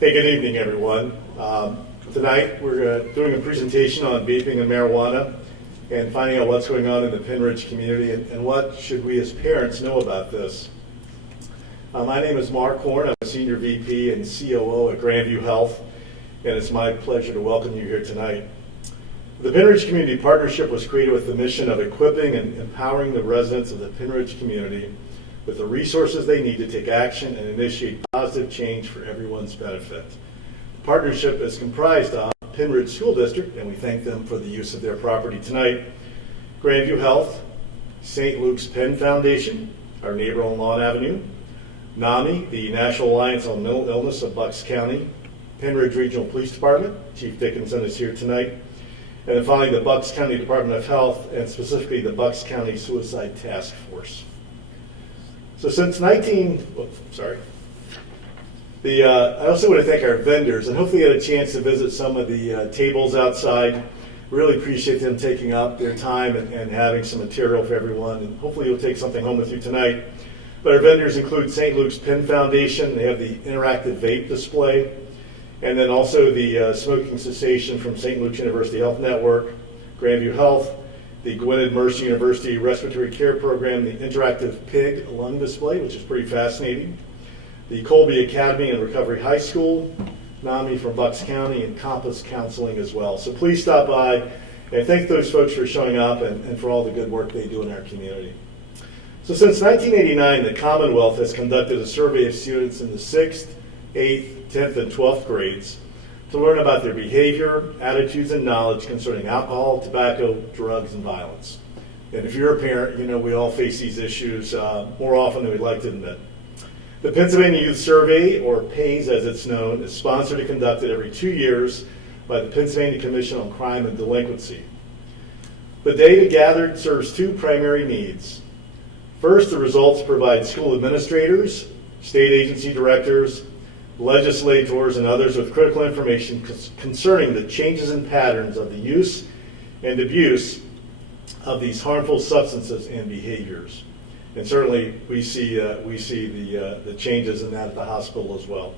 Hey, good evening, everyone. Tonight we're doing a presentation on vaping and marijuana and finding out what's going on in the Pennridge community and what should we as parents know about this. My name is Mark Horn. I'm a Senior VP and COO at Grandview Health, and it's my pleasure to welcome you here tonight. The Pennridge Community Partnership was created with the mission of equipping and empowering the residents of the Pennridge community with the resources they need to take action and initiate positive change for everyone's benefit. The partnership is comprised of Pennridge School District, and we thank them for the use of their property tonight, Grandview Health, St. Luke's Penn Foundation, our neighbor on Lawn Avenue, NAMI, the National Alliance on Mental Illness of Bucks County, Pennridge Regional Police Department, Chief Dickinson is here tonight, and then finally the Bucks County Department of Health, and specifically the Bucks County Suicide Task Force. So since I also want to thank our vendors, and hopefully you had a chance to visit some of the tables outside. Really appreciate them taking up their time and having some material for everyone, and hopefully you'll take something home with you tonight. But our vendors include St. Luke's Penn Foundation. They have the interactive vape display, and then also the smoking cessation from St. Luke's University Health Network, Grandview Health, the Gwynedd Mercy University Respiratory Care Program, the interactive pig lung display, which is pretty fascinating, the Colby Academy and Recovery High School, NAMI from Bucks County, and Compass Counseling as well. So please stop by and thank those folks for showing up and for all the good work they do in our community. So since 1989, the Commonwealth has conducted a survey of students in the 6th, 8th, 10th, and 12th grades to learn about their behavior, attitudes, and knowledge concerning alcohol, tobacco, drugs, and violence. And if you're a parent, you know we all face these issues more often than we'd like to admit. The Pennsylvania Youth Survey, or PAYS as it's known, is sponsored and conducted every 2 years by the Pennsylvania Commission on Crime and Delinquency. The data gathered serves two primary needs. First, the results provide school administrators, state agency directors, legislators, and others with critical information concerning the changes in patterns of the use and abuse of these harmful substances and behaviors. And certainly we see the changes in that at the hospital as well.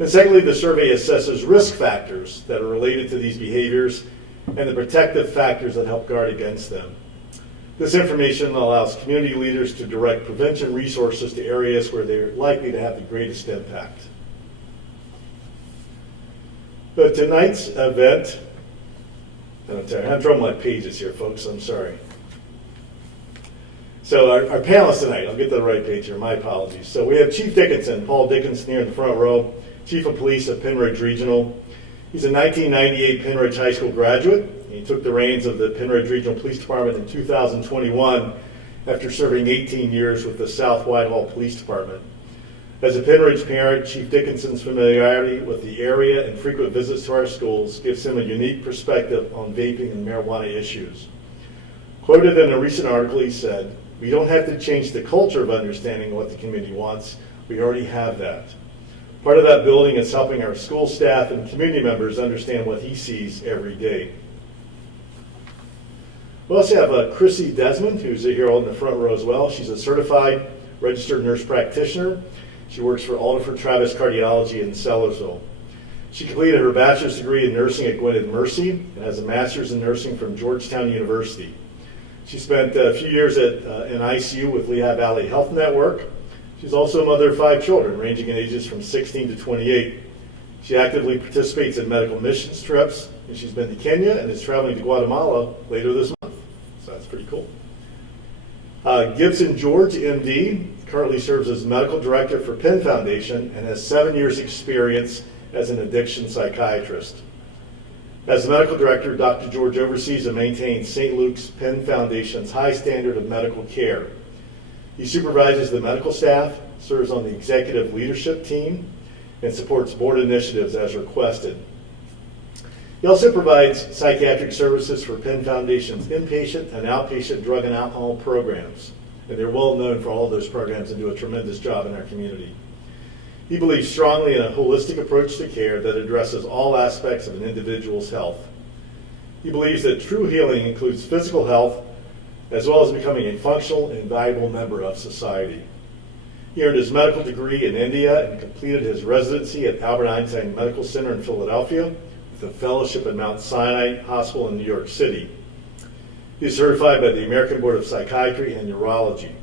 And secondly, the survey assesses risk factors that are related to these behaviors and the protective factors that help guard against them. This information allows community leaders to direct prevention resources to areas where they're likely to have the greatest impact. But tonight's event, I'm drawing my pages here, folks, I'm sorry. So our panelists tonight, I'll get to the right page here, my apologies. So we have Chief Dickinson, Paul Dickinson here in the front row, Chief of Police at Pennridge Regional. He's a 1998 Pennridge High School graduate. He took the reins of the Pennridge Regional Police Department in 2021 after serving 18 years with the South Whitehall Police Department. As a Pennridge parent, Chief Dickinson's familiarity with the area and frequent visits to our schools gives him a unique perspective on vaping and marijuana issues. Quoted in a recent article, he said, "We don't have to change the culture of understanding what the community wants. We already have that. Part of that building is helping our school staff and community members understand what he sees every day." We also have Chrissy Desmond, who's here in the front row as well. She's a certified registered nurse practitioner. She works for Alderford Travis Cardiology in Sellersville. She completed her bachelor's degree in nursing at Gwynedd Mercy and has a master's in nursing from Georgetown University. She spent a few years in ICU with Lehigh Valley Health Network. She's also a mother of 5 children, ranging in ages from 16 to 28. She actively participates in medical missions trips, and she's been to Kenya and is traveling to Guatemala later this month. So that's pretty cool. Gibson George, MD, currently serves as medical director for Penn Foundation and has 7 years experience as an addiction psychiatrist. As the medical director, Dr. George oversees and maintains St. Luke's Penn Foundation's high standard of medical care. He supervises the medical staff, serves on the executive leadership team, and supports board initiatives as requested. He also provides psychiatric services for Penn Foundation's inpatient and outpatient drug and alcohol programs. And they're well known for all of those programs and do a tremendous job in our community. He believes strongly in a holistic approach to care that addresses all aspects of an individual's health. He believes that true healing includes physical health as well as becoming a functional and valuable member of society. He earned his medical degree in India and completed his residency at Albert Einstein Medical Center in Philadelphia with a fellowship at Mount Sinai Hospital in New York City. He is certified by the American Board of Psychiatry and Neurology.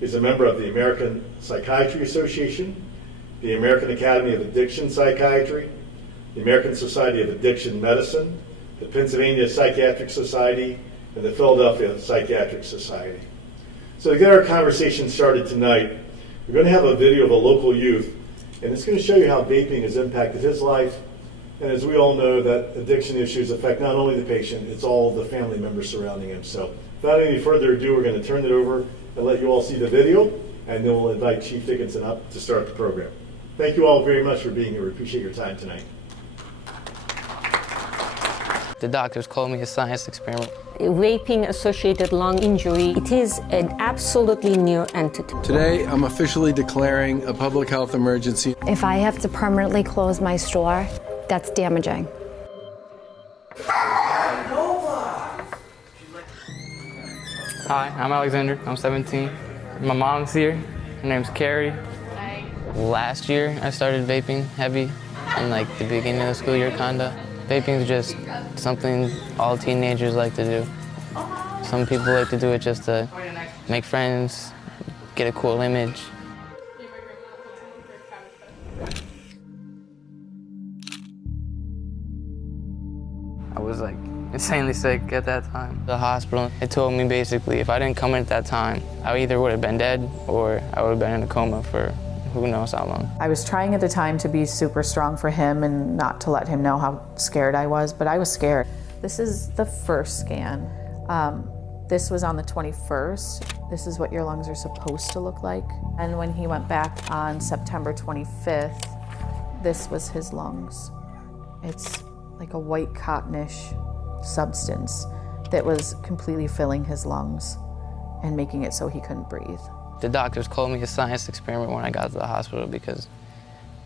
He is a member of the American Psychiatry Association, the American Academy of Addiction Psychiatry, the American Society of Addiction Medicine, the Pennsylvania Psychiatric Society, and the Philadelphia Psychiatric Society. So to get our conversation started tonight, we're going to have a video of a local youth, and it's going to show you how vaping has impacted his life. And as we all know, that addiction issues affect not only the patient, it's all the family members surrounding him. So without any further ado, we're going to turn it over and let you all see the video, and then we'll invite Chief Dickinson up to start the program. Thank you all very much for being here. We appreciate your time tonight. The doctors called me a science experiment. Vaping-associated lung injury, it is an absolutely new entity. Today, I'm officially declaring a public health emergency. If I have to permanently close my store, that's damaging. Hi, I'm Alexander. I'm 17. My mom's here. Her name's Carrie. Last year, I started vaping heavy in like the beginning of the school year, kinda. Vaping is just something all teenagers like to do. Some people like to do it just to make friends, get a cool image. I was like insanely sick at that time. The hospital, it told me basically if I didn't come in at that time, I either would have been dead or I would have been in a coma for who knows how long. I was trying at the time to be super strong for him and not to let him know how scared I was, but I was scared. This is the first scan. This was on the 21st. This is what your lungs are supposed to look like. And when he went back on September 25th, this was his lungs. It's like a white cottonish substance that was completely filling his lungs and making it so he couldn't breathe. The doctors called me a science experiment when I got to the hospital because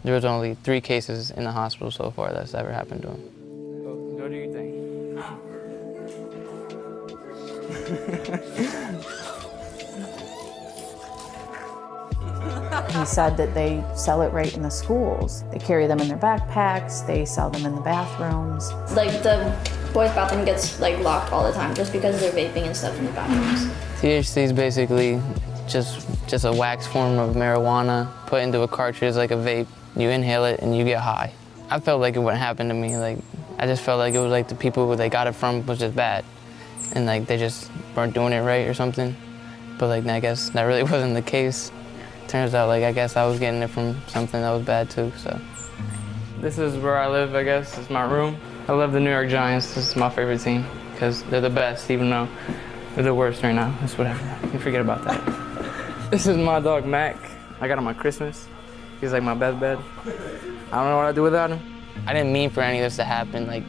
there was only 3 cases in the hospital so far that's ever happened to him. Go do your thing. He said that they sell it right in the schools. They carry them in their backpacks, they sell them in the bathrooms. Like the boys' bathroom gets like locked all the time just because they're vaping and stuff in the bathrooms. THC is basically just a wax form of marijuana put into a cartridge like a vape. You inhale it and you get high. I felt like it wouldn't happen to me. Like I just felt like it was like the people who they got it from was just bad, and like they just weren't doing it right or something. But like I guess that really wasn't the case. Turns out like I guess I was getting it from something that was bad too. So this is where I live. I guess it's my room. I love the New York Giants. This is my favorite team because they're the best, even though they're the worst right now. It's whatever. You can forget about that. This is my dog, Mac. I got him on Christmas. He's like my best bed. I don't know what I'd do without him. I didn't mean for any of this to happen. Like,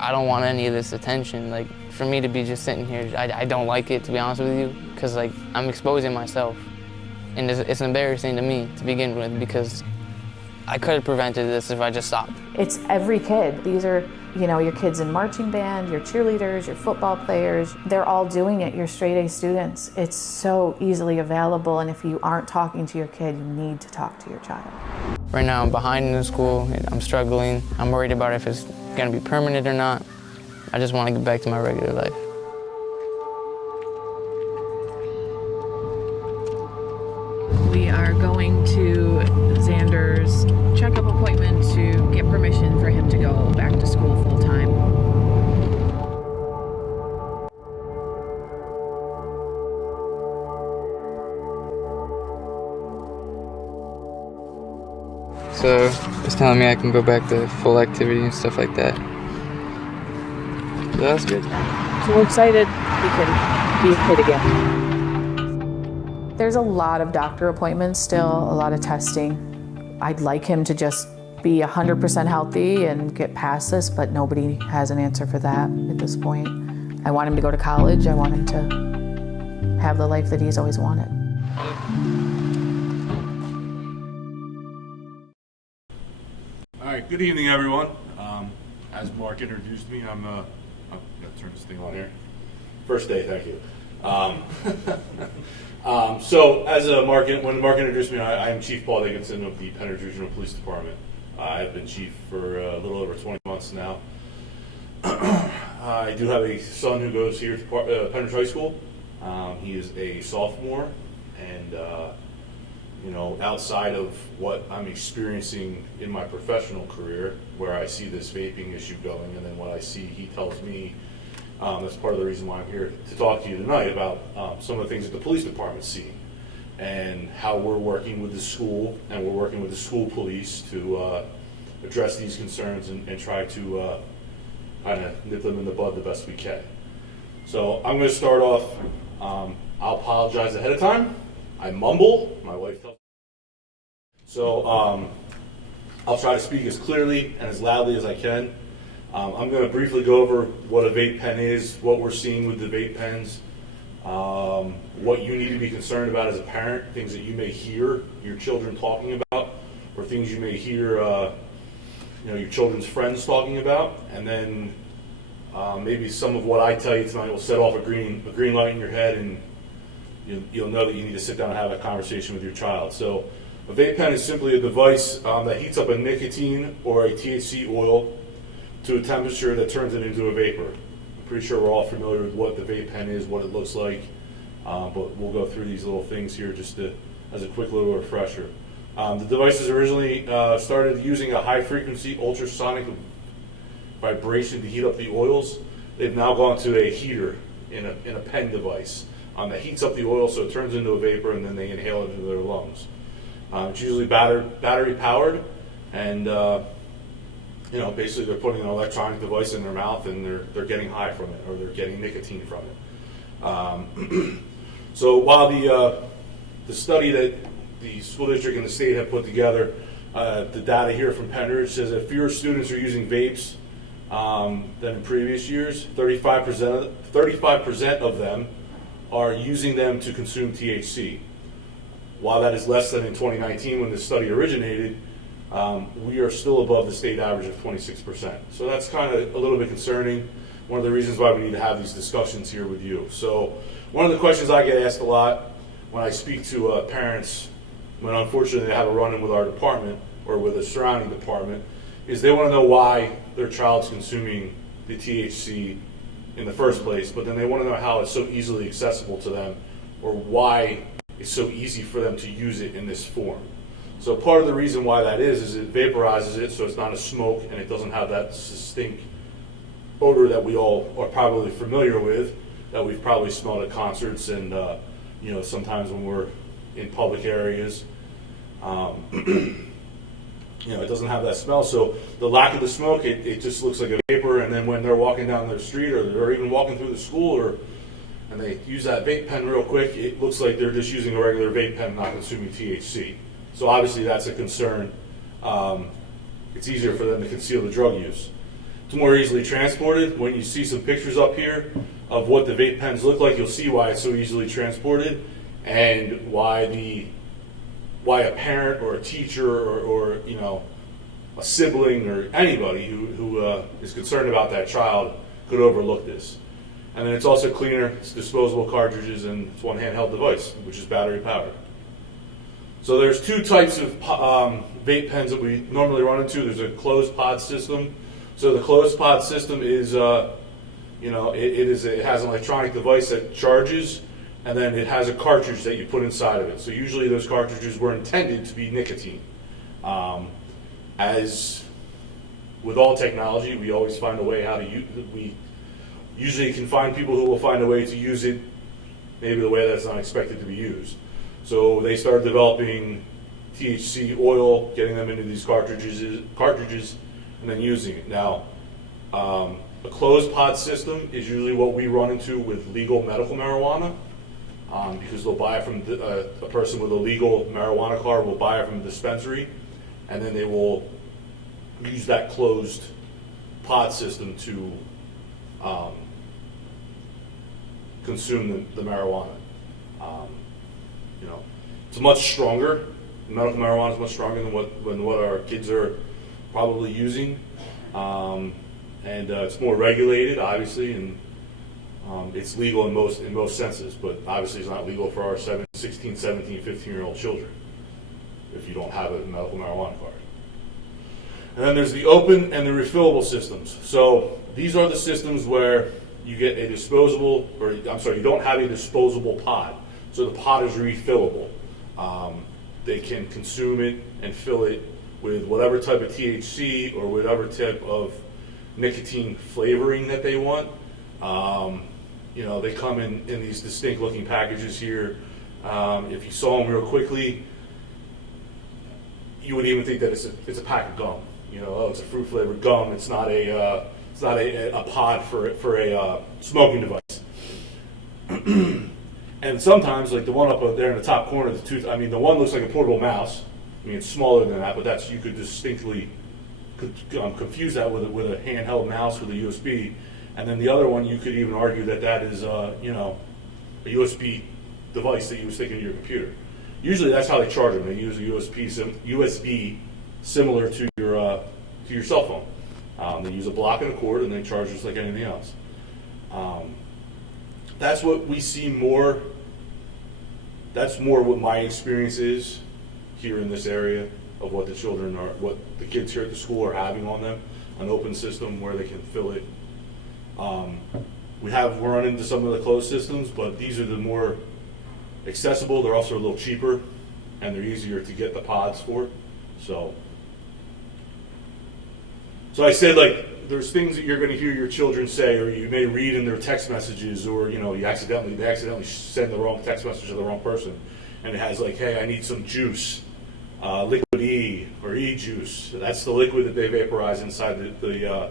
I don't want any of this attention. Like, for me to be just sitting here, I don't like it, to be honest with you, because, like, I'm exposing myself. And it's embarrassing to me to begin with because I could have prevented this if I just stopped. It's every kid. These are, you know, your kids in marching band, your cheerleaders, your football players. They're all doing it, your straight A students. It's so easily available, and if you aren't talking to your kid, you need to talk to your child. Right now I'm behind in the school, I'm struggling. I'm worried about if it's gonna be permanent or not. I just wanna get back to my regular life. We are going to Xander's checkup appointment to get permission for him to go back to school full time. So it's telling me I can go back to full activity and stuff like that. So that's good. So we're excited he can be a kid again. There's a lot of doctor appointments still, a lot of testing. I'd like him to just be 100% healthy and get past this, but nobody has an answer for that at this point. I want him to go to college. I want him to have the life that he's always wanted. All right, good evening, everyone. As Mark introduced me, I'm, oh, gotta turn this thing on here. First day, thank you. Um, so, as a market, when the market introduced me, I am Chief Paul Dickinson of the Pennridge Regional Police Department. I've been chief for a little over 20 months now. I do have a son who goes here to Pennridge High School. He is a sophomore, and outside of what I'm experiencing in my professional career, where I see this vaping issue going, and then what I see he tells me, that's part of the reason why I'm here to talk to you tonight about some of the things that the police department's seeing and how we're working with the school, and we're working with the school police to address these concerns and try to kind of nip them in the bud the best we can. So I'm going to start off. I'll apologize ahead of time. I mumble. My wife tells me. So I'll try to speak as clearly and as loudly as I can. I'm going to briefly go over what a vape pen is, what we're seeing with the vape pens, what you need to be concerned about as a parent, things that you may hear your children talking about, or things you may hear your children's friends talking about, and then maybe some of what I tell you tonight will set off a green light in your head, and you'll know that you need to sit down and have a conversation with your child. So a vape pen is simply a device that heats up a nicotine or a THC oil to a temperature that turns it into a vapor. I'm pretty sure we're all familiar with what the vape pen is, what it looks like, but we'll go through these little things here just as a quick little refresher. The devices originally started using a high-frequency ultrasonic vibration to heat up the oils. They've now gone to a heater in a pen device that heats up the oil so it turns into a vapor, and then they inhale it into their lungs. It's usually battery powered, and basically they're putting an electronic device in their mouth, and they're getting high from it, or they're getting nicotine from it. So while the study that the school district and the state have put together, the data here from Pennridge says that fewer students are using vapes than in previous years. 35% of them are using them to consume THC. While that is less than in 2019 when this study originated, we are still above the state average of 26%. So that's kind of a little bit concerning. One of the reasons why we need to have these discussions here with you. So one of the questions I get asked a lot when I speak to parents, when unfortunately they have a run-in with our department or with a surrounding department, is they want to know why their child's consuming the THC in the first place, but then they want to know how it's so easily accessible to them, or why it's so easy for them to use it in this form. So part of the reason why that is it vaporizes it, so it's not a smoke, and it doesn't have that distinct odor that we all are probably familiar with, that we've probably smelled at concerts and sometimes when we're in public areas. It doesn't have that smell, so the lack of the smoke, it just looks like a vapor, and then when they're walking down the street, or they're even walking through the school, and they use that vape pen real quick, it looks like they're just using a regular vape pen, not consuming THC. So obviously that's a concern. It's easier for them to conceal the drug use. It's more easily transported. When you see some pictures up here of what the vape pens look like, you'll see why it's so easily transported, and why a parent or a teacher or a sibling or anybody who is concerned about that child could overlook this. And then it's also cleaner. It's disposable cartridges, and it's one handheld device, which is battery powered. So there's two types of vape pens that we normally run into. There's a closed pod system. So the closed pod system is, it has an electronic device that charges, and then it has a cartridge that you put inside of it. So usually those cartridges were intended to be nicotine. As with all technology, we always find a way how to use it. We usually can find people who will find a way to use it maybe the way that's not expected to be used. So they started developing THC oil, getting them into these cartridges, and then using it. Now, a closed pod system is usually what we run into with legal medical marijuana, because they'll buy it from a person with a legal marijuana card will buy it from a dispensary, and then they will use that closed pod system to consume the marijuana. It's much stronger. Medical marijuana is much stronger than what our kids are probably using, and it's more regulated, obviously, and It's legal in most senses, but obviously it's not legal for our 16, 17, 15-year-old children if you don't have a medical marijuana card. And then there's the open and the refillable systems. So these are the systems where you get a disposable, or I'm sorry, you don't have a disposable pod. So the pod is refillable. They can consume it and fill it with whatever type of THC or whatever type of nicotine flavoring that they want. They come in these distinct looking packages here. If you saw them real quickly, you would even think that it's a pack of gum. It's a fruit flavored gum. It's not a pod for a smoking device. And sometimes, like the one up there in the top corner, the one looks like a portable mouse. It's smaller than that, but you could distinctly confuse that with a handheld mouse with a USB. And then the other one, you could even argue that is, a USB device that you stick into your computer. Usually, that's how they charge them. They use a USB similar to your cell phone. They use a block and a cord, and they charge just like anything else. That's what we see more. That's more what my experience is here in this area of what what the kids here at the school are having on them, an open system where they can fill it. We're run into some of the closed systems, but these are the more accessible. They're also a little cheaper, and they're easier to get the pods for. So I said, like, there's things that you're going to hear your children say, or you may read in their text messages, or they accidentally send the wrong text message to the wrong person, and it has like, hey, I need some juice, liquid E or E juice. That's the liquid that they vaporize inside the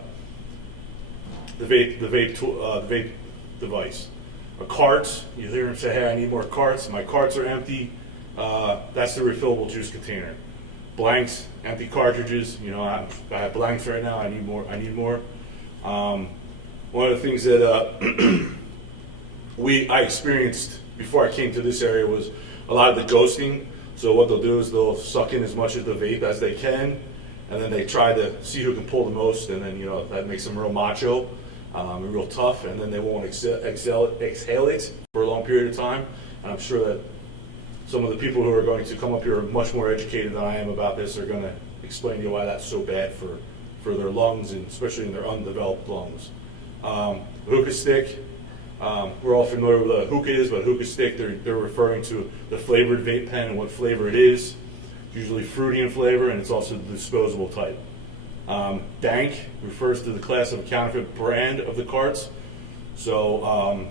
vape device. A cart, you hear them say, hey, I need more carts. My carts are empty. That's the refillable juice container. Blanks, empty cartridges. I have blanks right now. I need more. One of the things that I experienced before I came to this area was a lot of the ghosting. So what they'll do is they'll suck in as much of the vape as they can, and then they try to see who can pull the most, and then that makes them real macho and real tough, and then they won't exhale it for a long period of time. And I'm sure that some of the people who are going to come up here are much more educated than I am about this. Are going to explain to you why that's so bad for their lungs, and especially in their undeveloped lungs. Hookah stick. We're all familiar with what a hookah is, but hookah stick, they're referring to the flavored vape pen and what flavor it is. Usually fruity in flavor, and it's also the disposable type. Dank refers to the class of counterfeit brand of the carts. So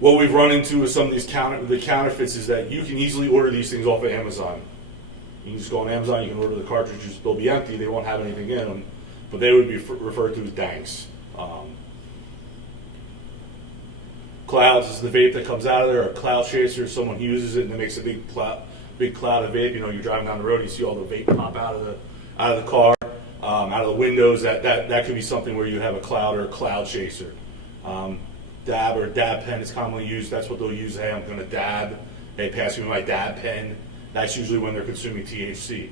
what we've run into with some of these counterfeits is that you can easily order these things off of Amazon. You can just go on Amazon, you can order the cartridges, they'll be empty, they won't have anything in them, but they would be referred to as danks. Clouds is the vape that comes out of there. A cloud chaser, someone uses it and it makes a big cloud of vape. You're driving down the road, you see all the vape pop out of the car, out of the windows. That could be something where you have a cloud or a cloud chaser. Dab or dab pen is commonly used. That's what they'll use. Hey, I'm going to dab. Hey, pass me my dab pen. That's usually when they're consuming THC.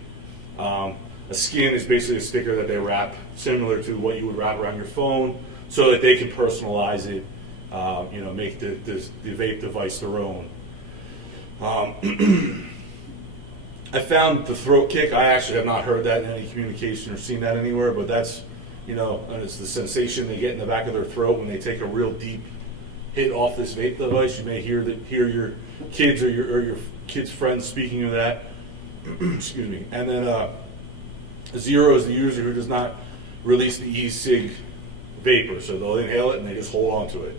A skin is basically a sticker that they wrap, similar to what you would wrap around your phone, so that they can personalize it. Make the vape device their own. I found the throat kick. I actually have not heard that in any communication or seen that anywhere, but that's, and it's the sensation they get in the back of their throat when they take a real deep hit off this vape device. You may hear your kids or your kids' friends speaking of that. Excuse me. And then zero is the user who does not release the e-cig vapor, so they'll inhale it and they just hold on to it.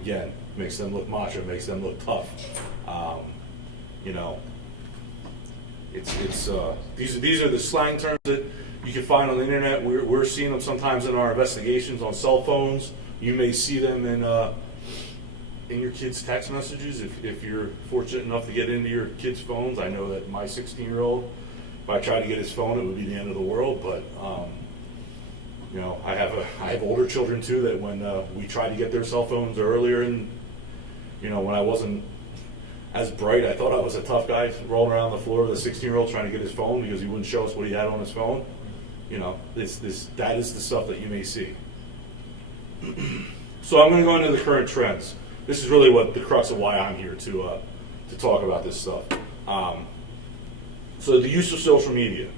Again, makes them look macho, makes them look tough. These are the slang terms that you can find on the internet. We're seeing them sometimes in our investigations on cell phones. You may see them in your kids' text messages if you're fortunate enough to get into your kids' phones. I know that my 16-year-old, if I tried to get his phone, it would be the end of the world. But I have older children too that when we tried to get their cell phones earlier, and when I wasn't as bright, I thought I was a tough guy rolling around the floor with a 16-year-old trying to get his phone because he wouldn't show us what he had on his phone. That is the stuff that you may see. So I'm going to go into the current trends. This is really what the crux of why I'm here to talk about this stuff. So the use of social media.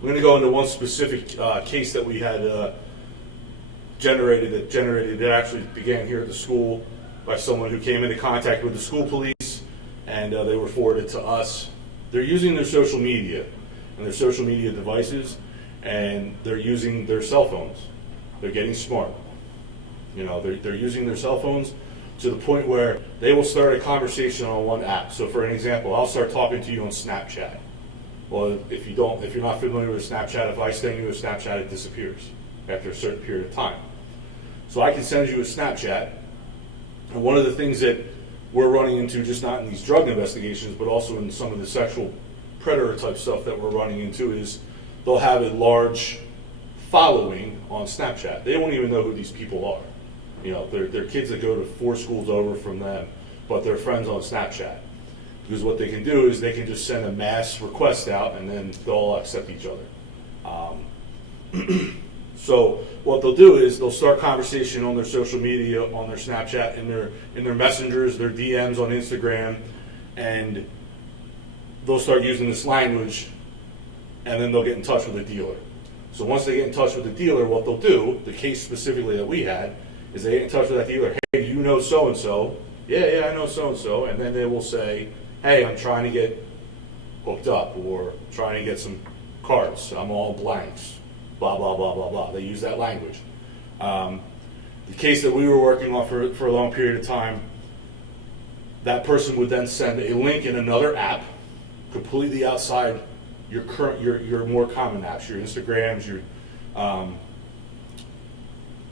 I'm going to go into one specific case that we had that actually began here at the school by someone who came into contact with the school police, and they were forwarded to us. They're using their social media and their social media devices, and they're using their cell phones. They're getting smart. You know, they're using their cell phones to the point where they will start a conversation on one app. So for an example, I'll start talking to you on Snapchat. Well, if you're not familiar with Snapchat, if I send you a Snapchat, it disappears after a certain period of time. So I can send you a Snapchat, and one of the things that we're running into, just not in these drug investigations, but also in some of the sexual predator type stuff that we're running into, is they'll have a large following on Snapchat. They won't even know who these people are. You know, they're kids that go to 4 schools over from them, but they're friends on Snapchat. Because what they can do is they can just send a mass request out, and then they'll all accept each other. So what they'll do is they'll start conversation on their social media, on their Snapchat, in their messengers, their DMs on Instagram, and they'll start using this language, and then they'll get in touch with a dealer. So once they get in touch with the dealer, what they'll do, the case specifically that we had, is they get in touch with that dealer. Hey, you know so-and-so? Yeah, I know so-and-so. And then they will say, hey, I'm trying to get hooked up, or trying to get some cards. I'm all blanks. Blah, blah, blah, blah, blah. They use that language. The case that we were working on for a long period of time, that person would then send a link in another app, completely outside your more common apps, your Instagrams, your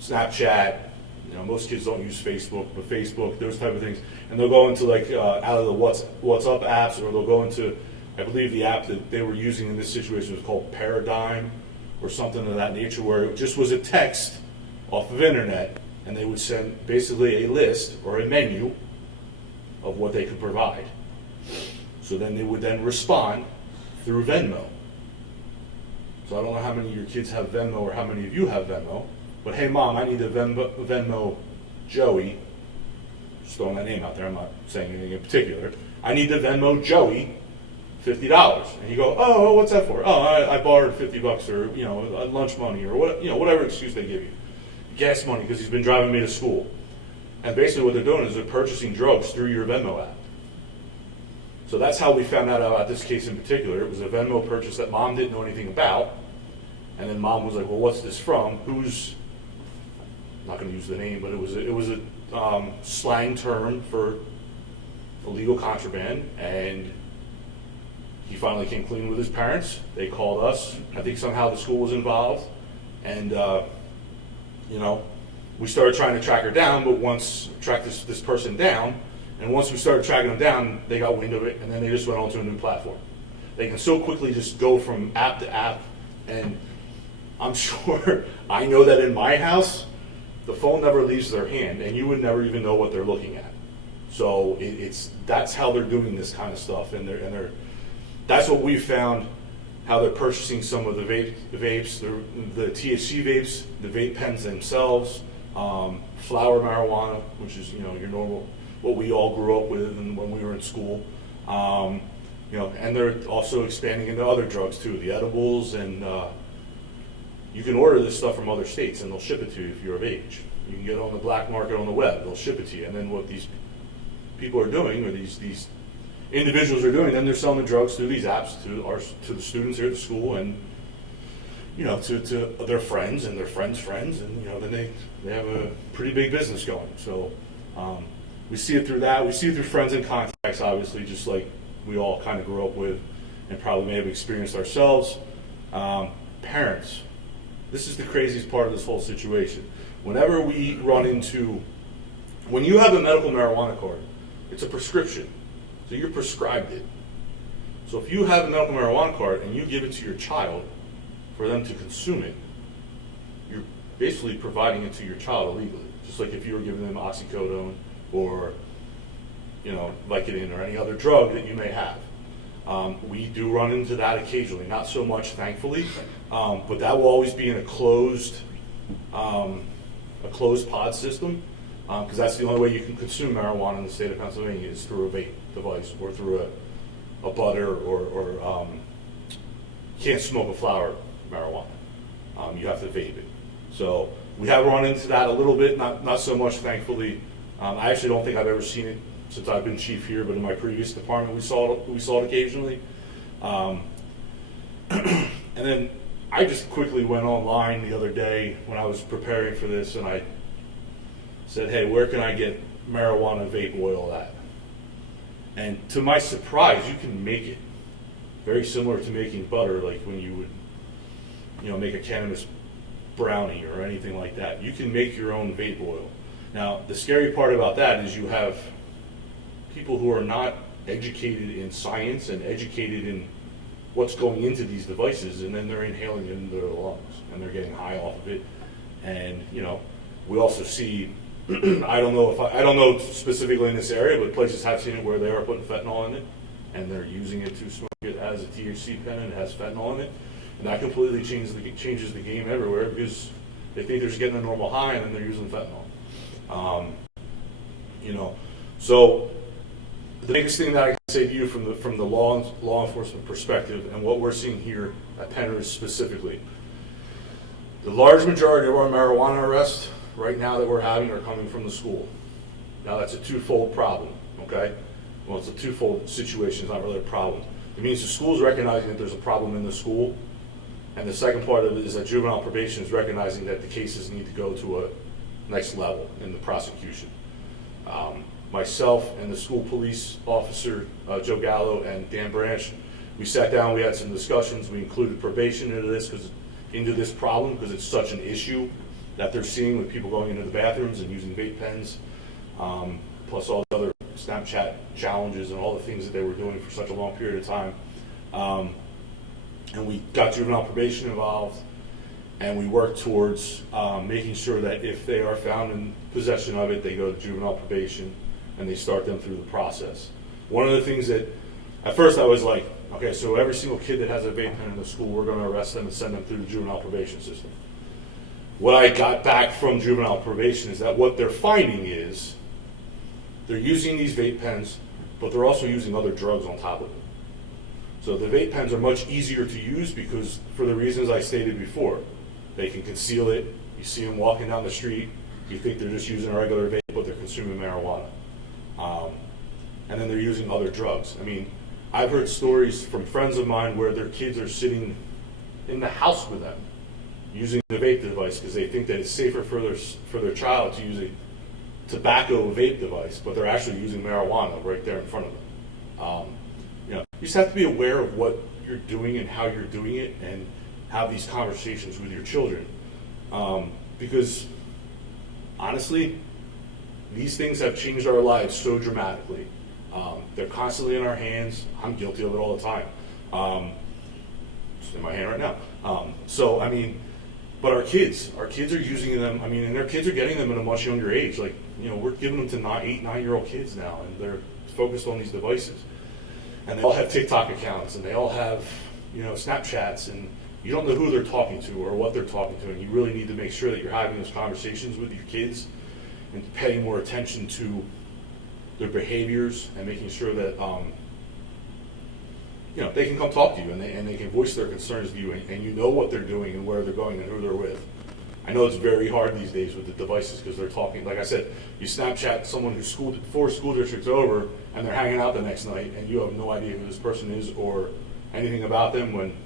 Snapchat. You know, most kids don't use Facebook, but Facebook, those type of things. And they'll go into like out of the WhatsApp apps, or they'll go into, I believe the app that they were using in this situation was called Paradigm, or something of that nature, where it just was a text off of internet, and they would send basically a list or a menu of what they could provide. So then they would then respond through Venmo. So I don't know how many of your kids have Venmo or how many of you have Venmo, but hey mom, I need to Venmo Joey, just throwing that name out there, I'm not saying anything in particular. I need to Venmo Joey $50. And you go, oh, what's that for? Oh, I borrowed $50, or, you know, lunch money, or what, you know, whatever excuse they give you. Gas money because he's been driving me to school. And basically what they're doing is they're purchasing drugs through your Venmo app. So that's how we found out about this case in particular. It was a Venmo purchase that mom didn't know anything about. And then mom was like, well, what's this from? Who's, I'm not going to use the name, but it was a slang term for illegal contraband. And he finally came clean with his parents. They called us. I think somehow the school was involved. And, you know, we started trying to track her down, but track this person down. And once we started tracking them down, they got wind of it, and then they just went on to a new platform. They can so quickly just go from app to app. And I'm sure, I know that in my house, the phone never leaves their hand, and you would never even know what they're looking at. So that's how they're doing this kind of stuff, and that's what we've found, how they're purchasing some of the vapes, the THC vapes, the vape pens themselves, flower marijuana, which is, you know, your normal, what we all grew up with and when we were in school. You know, and they're also expanding into other drugs too, the edibles, and you can order this stuff from other states and they'll ship it to you if you're of age. You can get it on the black market on the web, they'll ship it to you. And then what these people are doing, or these individuals are doing, then they're selling the drugs through these apps to the students here at the school, and, you know, to their friends and their friends' friends, and, you know, then they have a pretty big business going. So we see it through that. We see it through friends and contacts, obviously, just like we all kind of grew up with and probably may have experienced ourselves. Parents. This is the craziest part of this whole situation. Whenever we run into, when you have a medical marijuana card, it's a prescription. So you're prescribed it. So if you have a medical marijuana card and you give it to your child for them to consume it, you're basically providing it to your child illegally. Just like if you were giving them oxycodone or, you know, Vicodin or any other drug that you may have. We do run into that occasionally, not so much, thankfully, but that will always be in a closed pod system. because that's the only way you can consume marijuana in the state of Pennsylvania is through a vape device or through a butter or you can't smoke a flower marijuana. You have to vape it. So we have run into that a little bit, not so much, thankfully. I actually don't think I've ever seen it since I've been chief here, but in my previous department we saw it occasionally. And then I just quickly went online the other day when I was preparing for this, and I said, hey, where can I get marijuana vape oil at? And to my surprise, you can make it very similar to making butter, like when you would, make a cannabis brownie or anything like that. You can make your own vape oil. Now, the scary part about that is you have people who are not educated in science and educated in what's going into these devices, and then they're inhaling it into their lungs, and they're getting high off of it. And, we also see, I don't know specifically in this area, but places have seen it where they are putting fentanyl in it, and they're using it to smoke it as a THC pen, and it has fentanyl in it. And that completely changes the game everywhere, because they think they're just getting a normal high, and then they're using fentanyl. So the biggest thing that I can say to you from the law enforcement perspective, and what we're seeing here at Pennridge specifically, the large majority of our marijuana arrests right now that we're having are coming from the school. Now that's a twofold problem, okay? Well, it's a twofold situation, it's not really a problem. It means the school's recognizing that there's a problem in the school, and the second part of it is that juvenile probation is recognizing that the cases need to go to a next level in the prosecution. Myself and the school police officer, Joe Gallo, and Dan Branch, we sat down, we had some discussions, we included probation into this problem because it's such an issue that they're seeing with people going into the bathrooms and using vape pens, plus all the other Snapchat challenges and all the things that they were doing for such a long period of time. And we got juvenile probation involved, and we worked towards making sure that if they are found in possession of it, they go to juvenile probation and they start them through the process. One of the things that, at first I was like, okay, so every single kid that has a vape pen in the school, we're going to arrest them and send them through the juvenile probation system. What I got back from juvenile probation is that what they're finding is they're using these vape pens, but they're also using other drugs on top of it. So the vape pens are much easier to use because, for the reasons I stated before, they can conceal it. You see them walking down the street, you think they're just using a regular vape, but they're consuming marijuana. And then they're using other drugs. I mean, I've heard stories from friends of mine where their kids are sitting in the house with them using the vape device because they think that it's safer for their child to use a tobacco vape device, but they're actually using marijuana right there in front of them. You just have to be aware of what you're doing and how you're doing it, and have these conversations with your children. Because honestly, these things have changed our lives so dramatically. They're constantly in our hands. I'm guilty of it all the time. It's in my hand right now. But our kids are using them. And their kids are getting them at a much younger age. Like, we're giving them to 8-9-year-old kids now, and they're focused on these devices. And they all have TikTok accounts, and they all have, Snapchats, and you don't know who they're talking to or what they're talking to, and you really need to make sure that you're having those conversations with your kids and paying more attention to their behaviors and making sure that they can come talk to you and they can voice their concerns to you, and you know what they're doing and where they're going and who they're with. I know it's very hard these days with the devices because they're talking. Like I said, you Snapchat someone who's 4 school districts over and they're hanging out the next night, and you have no idea who this person is or anything about them. When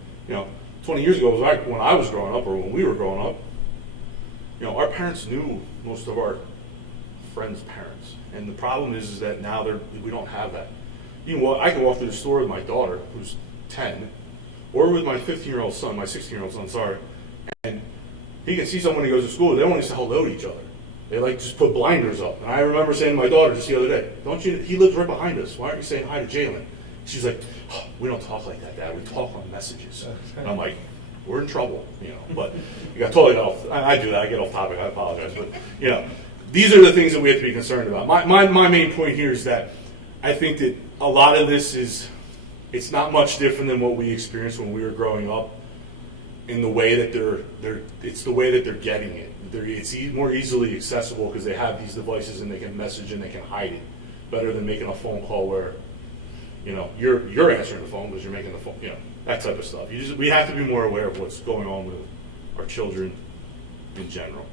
20 years ago, when I was growing up, or when we were growing up, our parents knew most of our friends' parents, and the problem is that now we don't have that. I can walk through the store with my daughter, who's 10, or with my 15-year-old son, my 16-year-old son, sorry, and he can see someone who goes to school. They don't even say hello to each other. They just put blinders up. And I remember saying to my daughter just the other day, he lives right behind us. Why aren't you saying hi to Jalen? She's like, oh, we don't talk like that, Dad. We talk on messages. And I'm like, we're in trouble, But you got totally off. I do that. I get off topic. I apologize. But these are the things that we have to be concerned about. My main point here is that I think that a lot of this it's not much different than what we experienced when we were growing up. In the way that it's the way that they're getting it. It's more easily accessible because they have these devices and they can message and they can hide it, better than making a phone call where, you know, you're answering the phone because you're making the phone, you know, that type of stuff. We have to be more aware of what's going on with our children in general.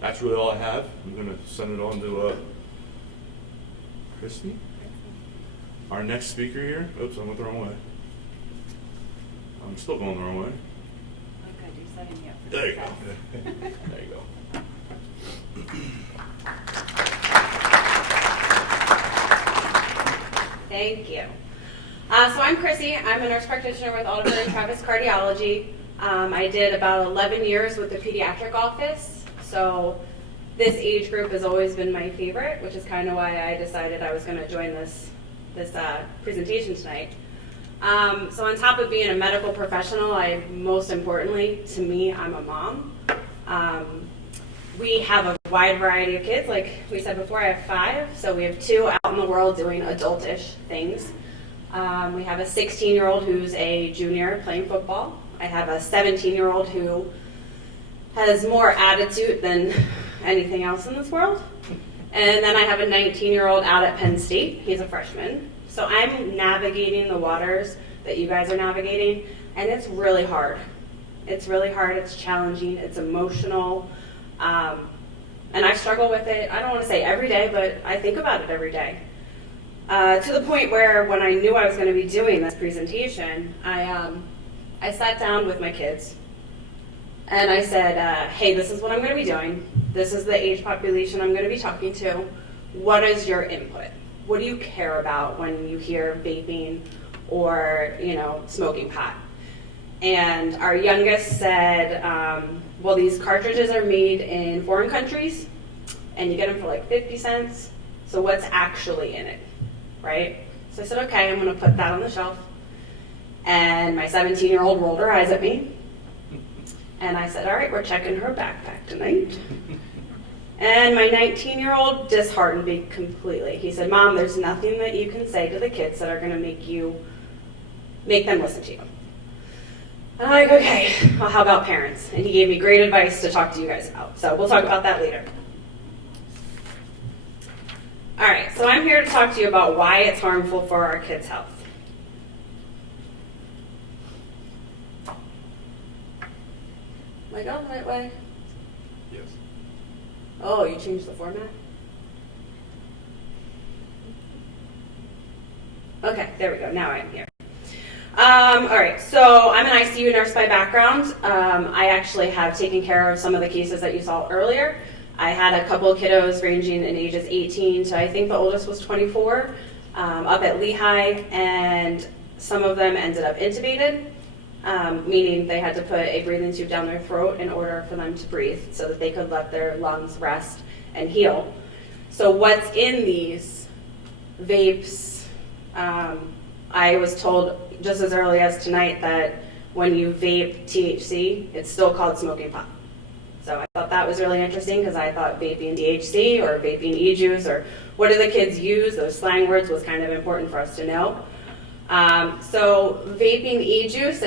That's really all I have. I'm going to send it on to Christy. Our next speaker here. Oops, I went the wrong way. I'm still going the wrong way. Okay, you're setting me up for There you go. success. There you go. Thank you. So I'm Chrissy. I'm a nurse practitioner with Oliver and Travis Cardiology. I did about 11 years with the pediatric office. So this age group has always been my favorite, which is kind of why I decided I was going to join this presentation tonight. So on top of being a medical professional, most importantly, to me, I'm a mom. We have a wide variety of kids. Like we said before, I have 5. So we have 2 out in the world doing adultish things. We have a 16-year-old who's a junior playing football. I have a 17-year-old who has more attitude than anything else in this world. And then I have a 19-year-old out at Penn State. He's a freshman. So I'm navigating the waters that you guys are navigating, and it's really hard. It's really hard, it's challenging, it's emotional, and I struggle with it, I don't want to say every day, but I think about it every day. To the point where when I knew I was going to be doing this presentation, I sat down with my kids, and I said, hey, this is what I'm going to be doing. This is the age population I'm going to be talking to. What is your input? What do you care about when you hear vaping or, you know, smoking pot? And our youngest said, well, these cartridges are made in foreign countries, and you get them for like 50 cents. So what's actually in it, right? So I said, okay, I'm going to put that on the shelf. And my 17-year-old rolled her eyes at me. And I said, all right, we're checking her backpack tonight. And my 19-year-old disheartened me completely. He said, Mom, there's nothing that you can say to the kids that are going to make them listen to you. And I'm like, okay, well, how about parents? And he gave me great advice to talk to you guys about. So we'll talk about that later. All right, so I'm here to talk to you about why it's harmful for our kids' health. Am I going the right way? Yes. Oh, you changed the format? Okay, there we go. Now I'm here. All right, so I'm an ICU nurse by background. I actually have taken care of some of the cases that you saw earlier. I had a couple of kiddos ranging in ages 18 to I think the oldest was 24 up at Lehigh, and some of them ended up intubated, meaning they had to put a breathing tube down their throat in order for them to breathe so that they could let their lungs rest and heal. So what's in these vapes? I was told just as early as tonight that when you vape THC, it's still called smoking pot. So I thought that was really interesting because I thought vaping DHC or vaping e-juice or what do the kids use, those slang words was kind of important for us to know. So vaping e-juice,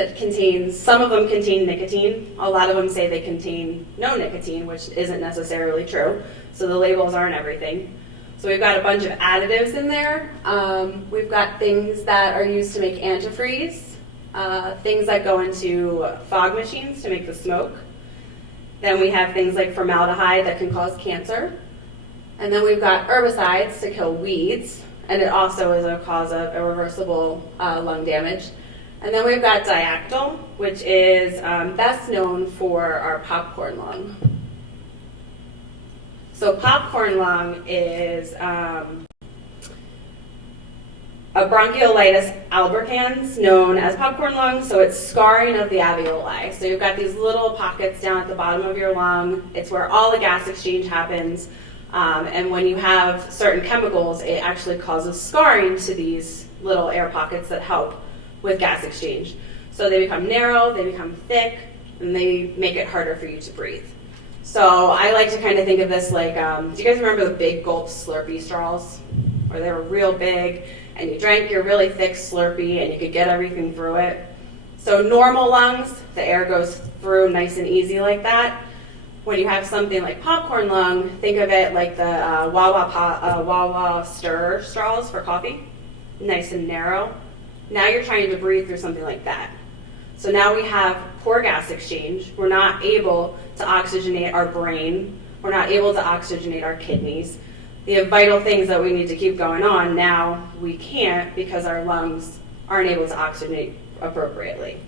some of them contain nicotine. A lot of them say they contain no nicotine, which isn't necessarily true. So the labels aren't everything. So we've got a bunch of additives in there. We've got things that are used to make antifreeze, things that go into fog machines to make the smoke. Then we have things like formaldehyde that can cause cancer. And then we've got herbicides to kill weeds, and it also is a cause of irreversible lung damage. And then we've got diactyl, which is best known for our popcorn lung. So popcorn lung is a bronchiolitis albicans known as popcorn lung, so it's scarring of the alveoli. So you've got these little pockets down at the bottom of your lung. It's where all the gas exchange happens, and when you have certain chemicals, it actually causes scarring to these little air pockets that help with gas exchange. So they become narrow, they become thick, and they make it harder for you to breathe. So I like to kind of think of this like, do you guys remember the big gulp Slurpee straws? Where they were real big, and you drank your really thick Slurpee, and you could get everything through it. So normal lungs, the air goes through nice and easy like that. When you have something like popcorn lung, think of it like the Wawa stir straws for coffee, nice and narrow. Now you're trying to breathe through something like that. So now we have poor gas exchange. We're not able to oxygenate our brain. We're not able to oxygenate our kidneys. The vital things that we need to keep going on, now we can't because our lungs aren't able to oxygenate appropriately.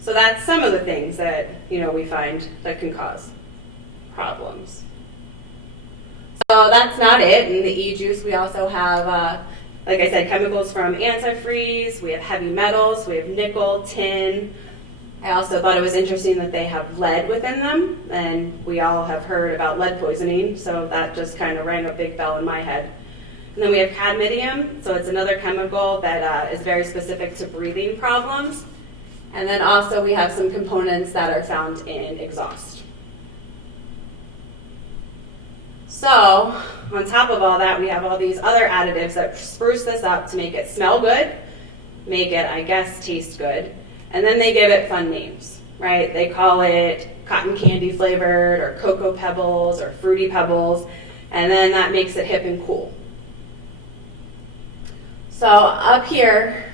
So that's some of the things that we find that can cause problems. So that's not it. In the e-juice, we also have, like I said, chemicals from antifreeze. We have heavy metals. We have nickel, tin. I also thought it was interesting that they have lead within them, and we all have heard about lead poisoning, so that just kind of rang a big bell in my head. And then we have cadmium, so it's another chemical that is very specific to breathing problems. And then also we have some components that are found in exhaust. So on top of all that, we have all these other additives that spruce this up to make it smell good, make it, I guess, taste good. And then they give it fun names, right? They call it cotton candy flavored or cocoa pebbles or fruity pebbles, and then that makes it hip and cool. So up here,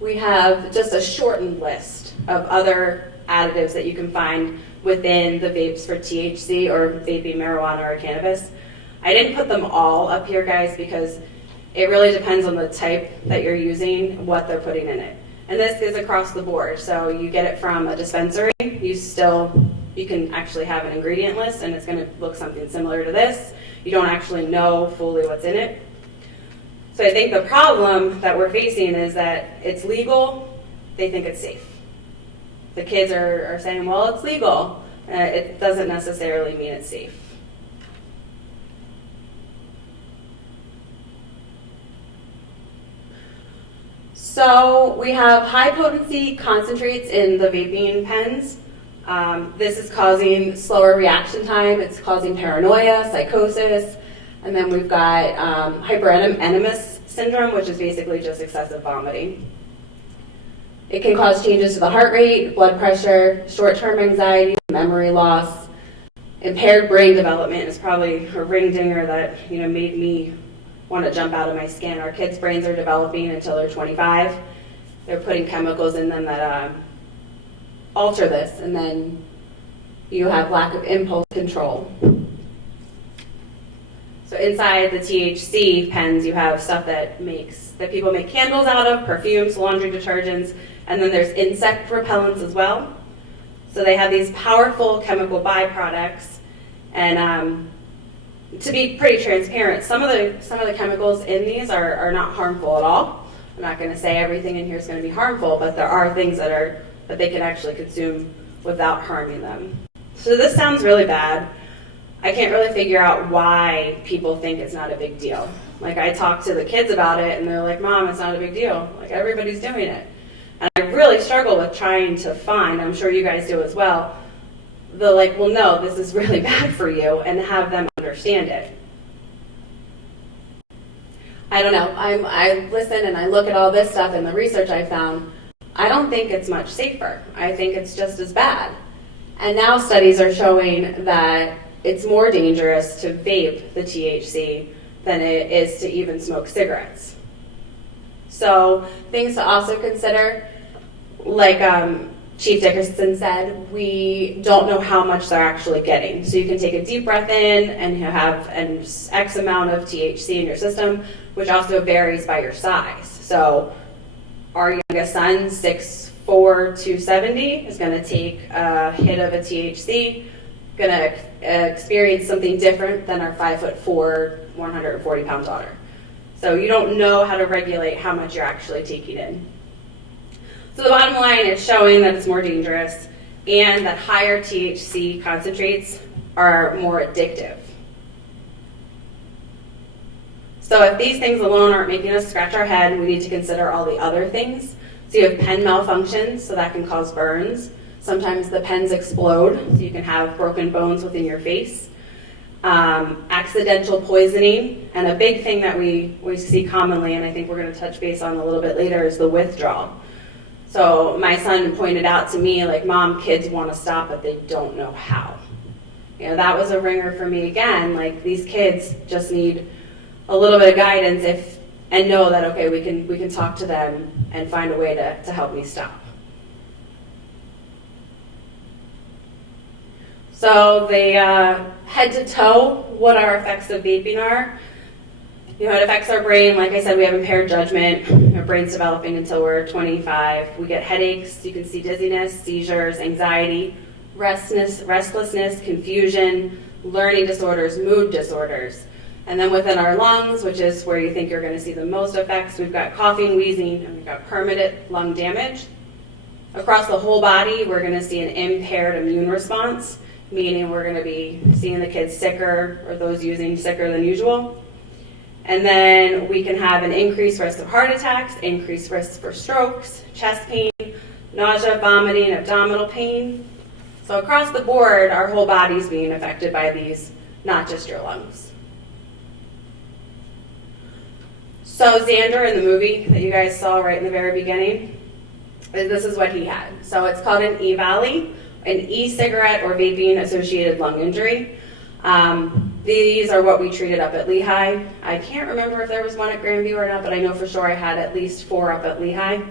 we have just a shortened list of other additives that you can find within the vapes for THC or vaping marijuana or cannabis. I didn't put them all up here, guys, because it really depends on the type that you're using, what they're putting in it. And this is across the board. So you get it from a dispensary. You can actually have an ingredient list, and it's going to look something similar to this. You don't actually know fully what's in it. So I think the problem that we're facing is that it's legal, they think it's safe. The kids are saying, well, it's legal. It doesn't necessarily mean it's safe. So we have high potency concentrates in the vaping pens. This is causing slower reaction time. It's causing paranoia, psychosis. And then we've got hyperemesis syndrome, which is basically just excessive vomiting. It can cause changes to the heart rate, blood pressure, short-term anxiety, memory loss. Impaired brain development is probably a ring dinger that made me want to jump out of my skin. Our kids' brains are developing until they're 25. They're putting chemicals in them that alter this, and then you have lack of impulse control. So inside the THC pens, you have stuff that people make candles out of, perfumes, laundry detergents, and then there's insect repellents as well. So they have these powerful chemical byproducts, and to be pretty transparent, some of the chemicals in these are not harmful at all. I'm not going to say everything in here is going to be harmful, but there are things that they can actually consume without harming them. So this sounds really bad. I can't really figure out why people think it's not a big deal. Like, I talk to the kids about it, and they're like, Mom, it's not a big deal. Like, everybody's doing it. And I really struggle with trying to find, I'm sure you guys do as well, well, no, this is really bad for you, and have them understand it. I don't know. I listen and I look at all this stuff and the research I found. I don't think it's much safer. I think it's just as bad. And now studies are showing that it's more dangerous to vape the THC than it is to even smoke cigarettes. So things to also consider, like Chief Dickerson said, we don't know how much they're actually getting. So you can take a deep breath in and you have an X amount of THC in your system, which also varies by your size. So our youngest son, 6'4", 270, is going to take a hit of a THC, going to experience something different than our 5'4", 140-pound daughter. So you don't know how to regulate how much you're actually taking in. So the bottom line is showing that it's more dangerous and that higher THC concentrates are more addictive. So if these things alone aren't making us scratch our head, we need to consider all the other things. So you have pen malfunctions, so that can cause burns. Sometimes the pens explode, so you can have broken bones within your face. Accidental poisoning, and a big thing that we see commonly, and I think we're going to touch base on a little bit later, is the withdrawal. So my son pointed out to me, like, Mom, kids want to stop, but they don't know how. You know, that was a ringer for me again. Like, these kids just need a little bit of guidance and know that, okay, we can talk to them and find a way to help me stop. So they head to toe what our effects of vaping are. You know, it affects our brain. Like I said, we have impaired judgment. Our brain's developing until we're 25. We get headaches. You can see dizziness, seizures, anxiety, restlessness, confusion, learning disorders, mood disorders. And then within our lungs, which is where you think you're going to see the most effects, we've got coughing, wheezing, and we've got permanent lung damage. Across the whole body, we're going to see an impaired immune response, meaning we're going to be seeing the kids sicker, or those using sicker than usual. And then we can have an increased risk of heart attacks, increased risk for strokes, chest pain, nausea, vomiting, abdominal pain. So across the board, our whole body's being affected by these, not just your lungs. So Xander in the movie that you guys saw right in the very beginning, this is what he had. So it's called an EVALI, an e-cigarette or vaping associated lung injury. These are what we treated up at Lehigh. I can't remember if there was one at Grandview or not, but I know for sure I had at least 4 up at Lehigh.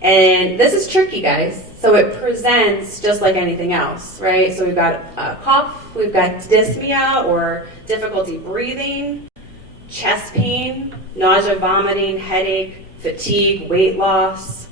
And this is tricky, guys. So it presents just like anything else, right? So we've got a cough, we've got dyspnea or difficulty breathing, chest pain, nausea, vomiting, headache, fatigue, weight loss.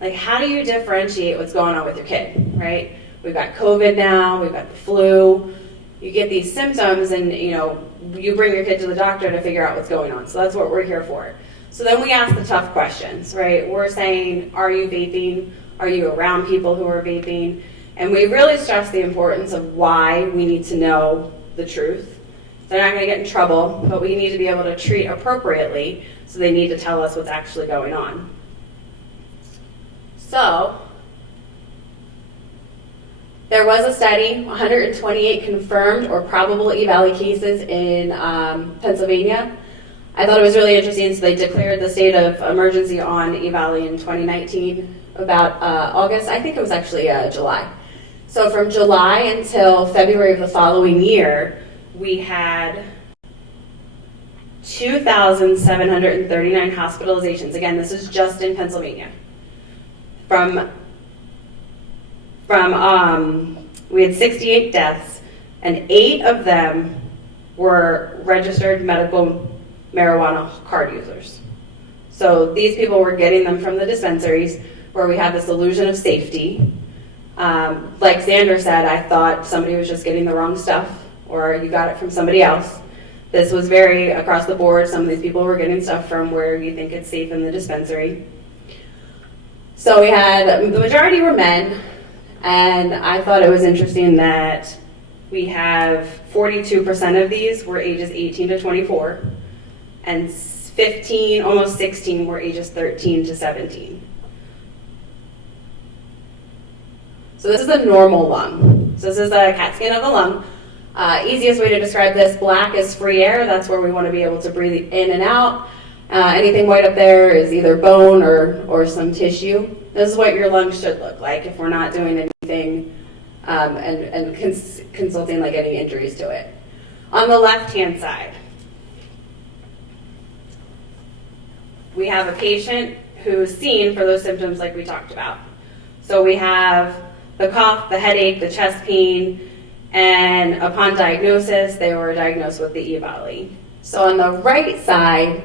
Like, how do you differentiate what's going on with your kid, right? We've got COVID now, we've got the flu. You get these symptoms and, you know, you bring your kid to the doctor to figure out what's going on. So that's what we're here for. So then we ask the tough questions, right? We're saying, are you vaping? Are you around people who are vaping? And we really stress the importance of why we need to know the truth. They're not going to get in trouble, but we need to be able to treat appropriately, so they need to tell us what's actually going on. So there was a study, 128 confirmed or probable EVALI cases in Pennsylvania. I thought it was really interesting, so they declared the state of emergency on EVALI in 2019, about August, I think it was actually July. So from July until February of the following year, we had 2,739 hospitalizations. Again, this is just in Pennsylvania. We had 68 deaths, and 8 of them were registered medical marijuana card users. So these people were getting them from the dispensaries where we had this illusion of safety. Like Xander said, I thought somebody was just getting the wrong stuff, or you got it from somebody else. This was very across the board. Some of these people were getting stuff from where you think it's safe in the dispensary. So we had, the majority were men, and I thought it was interesting that we have 42% of these were ages 18 to 24, and 15, almost 16 were ages 13 to 17. So this is a normal lung. So this is a CAT scan of the lung. Easiest way to describe this, black is free air. That's where we want to be able to breathe in and out. Anything white up there is either bone or some tissue. This is what your lungs should look like if we're not doing anything and consulting like any injuries to it. On the left-hand side, we have a patient who's seen for those symptoms like we talked about. So we have the cough, the headache, the chest pain, and upon diagnosis, they were diagnosed with the EVALI. So on the right side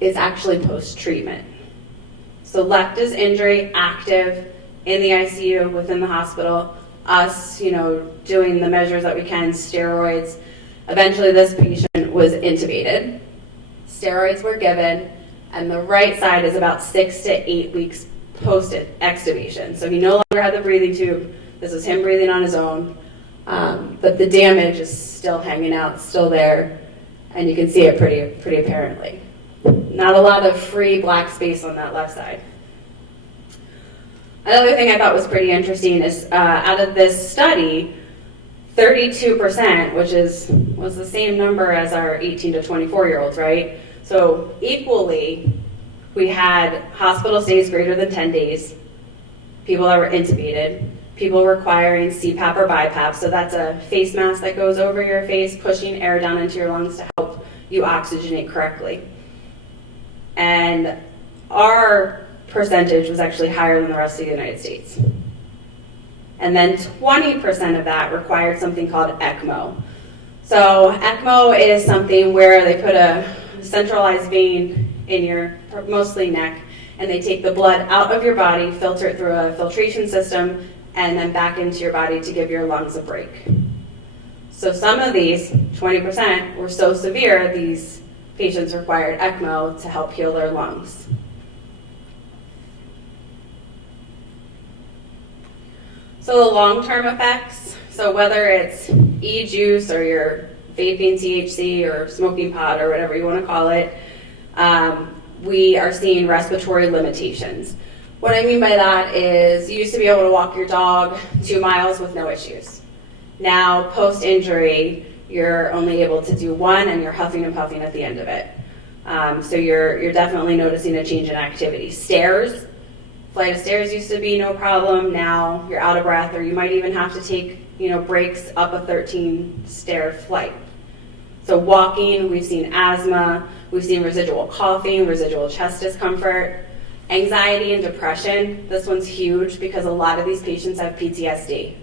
is actually post-treatment. So left is injury, active, in the ICU, within the hospital, us, doing the measures that we can, steroids. Eventually this patient was intubated. Steroids were given, and the right side is about 6 to 8 weeks post-extubation. So he no longer had the breathing tube. This is him breathing on his own. But the damage is still hanging out, still there, and you can see it pretty apparently. Not a lot of free black space on that left side. Another thing I thought was pretty interesting is out of this study, 32%, which was the same number as our 18 to 24-year-olds, right? So equally, We had hospital stays greater than 10 days, people that were intubated, people requiring CPAP or BiPAP, so that's a face mask that goes over your face, pushing air down into your lungs to help you oxygenate correctly. And our percentage was actually higher than the rest of the United States. And then 20% of that required something called ECMO. So ECMO is something where they put a centralized vein in your mostly neck, and they take the blood out of your body, filter it through a filtration system, and then back into your body to give your lungs a break. So some of these, 20%, were so severe, these patients required ECMO to help heal their lungs. So the long-term effects, so whether it's e-juice or you're vaping THC or smoking pot or whatever you want to call it, we are seeing respiratory limitations. What I mean by that is you used to be able to walk your dog 2 miles with no issues. Now, post-injury, you're only able to do 1 and you're huffing and puffing at the end of it. So you're definitely noticing a change in activity. Stairs, flight of stairs used to be no problem. Now you're out of breath, or you might even have to take breaks up a 13-stair flight. So walking, we've seen asthma, we've seen residual coughing, residual chest discomfort. Anxiety and depression, this one's huge because a lot of these patients have PTSD.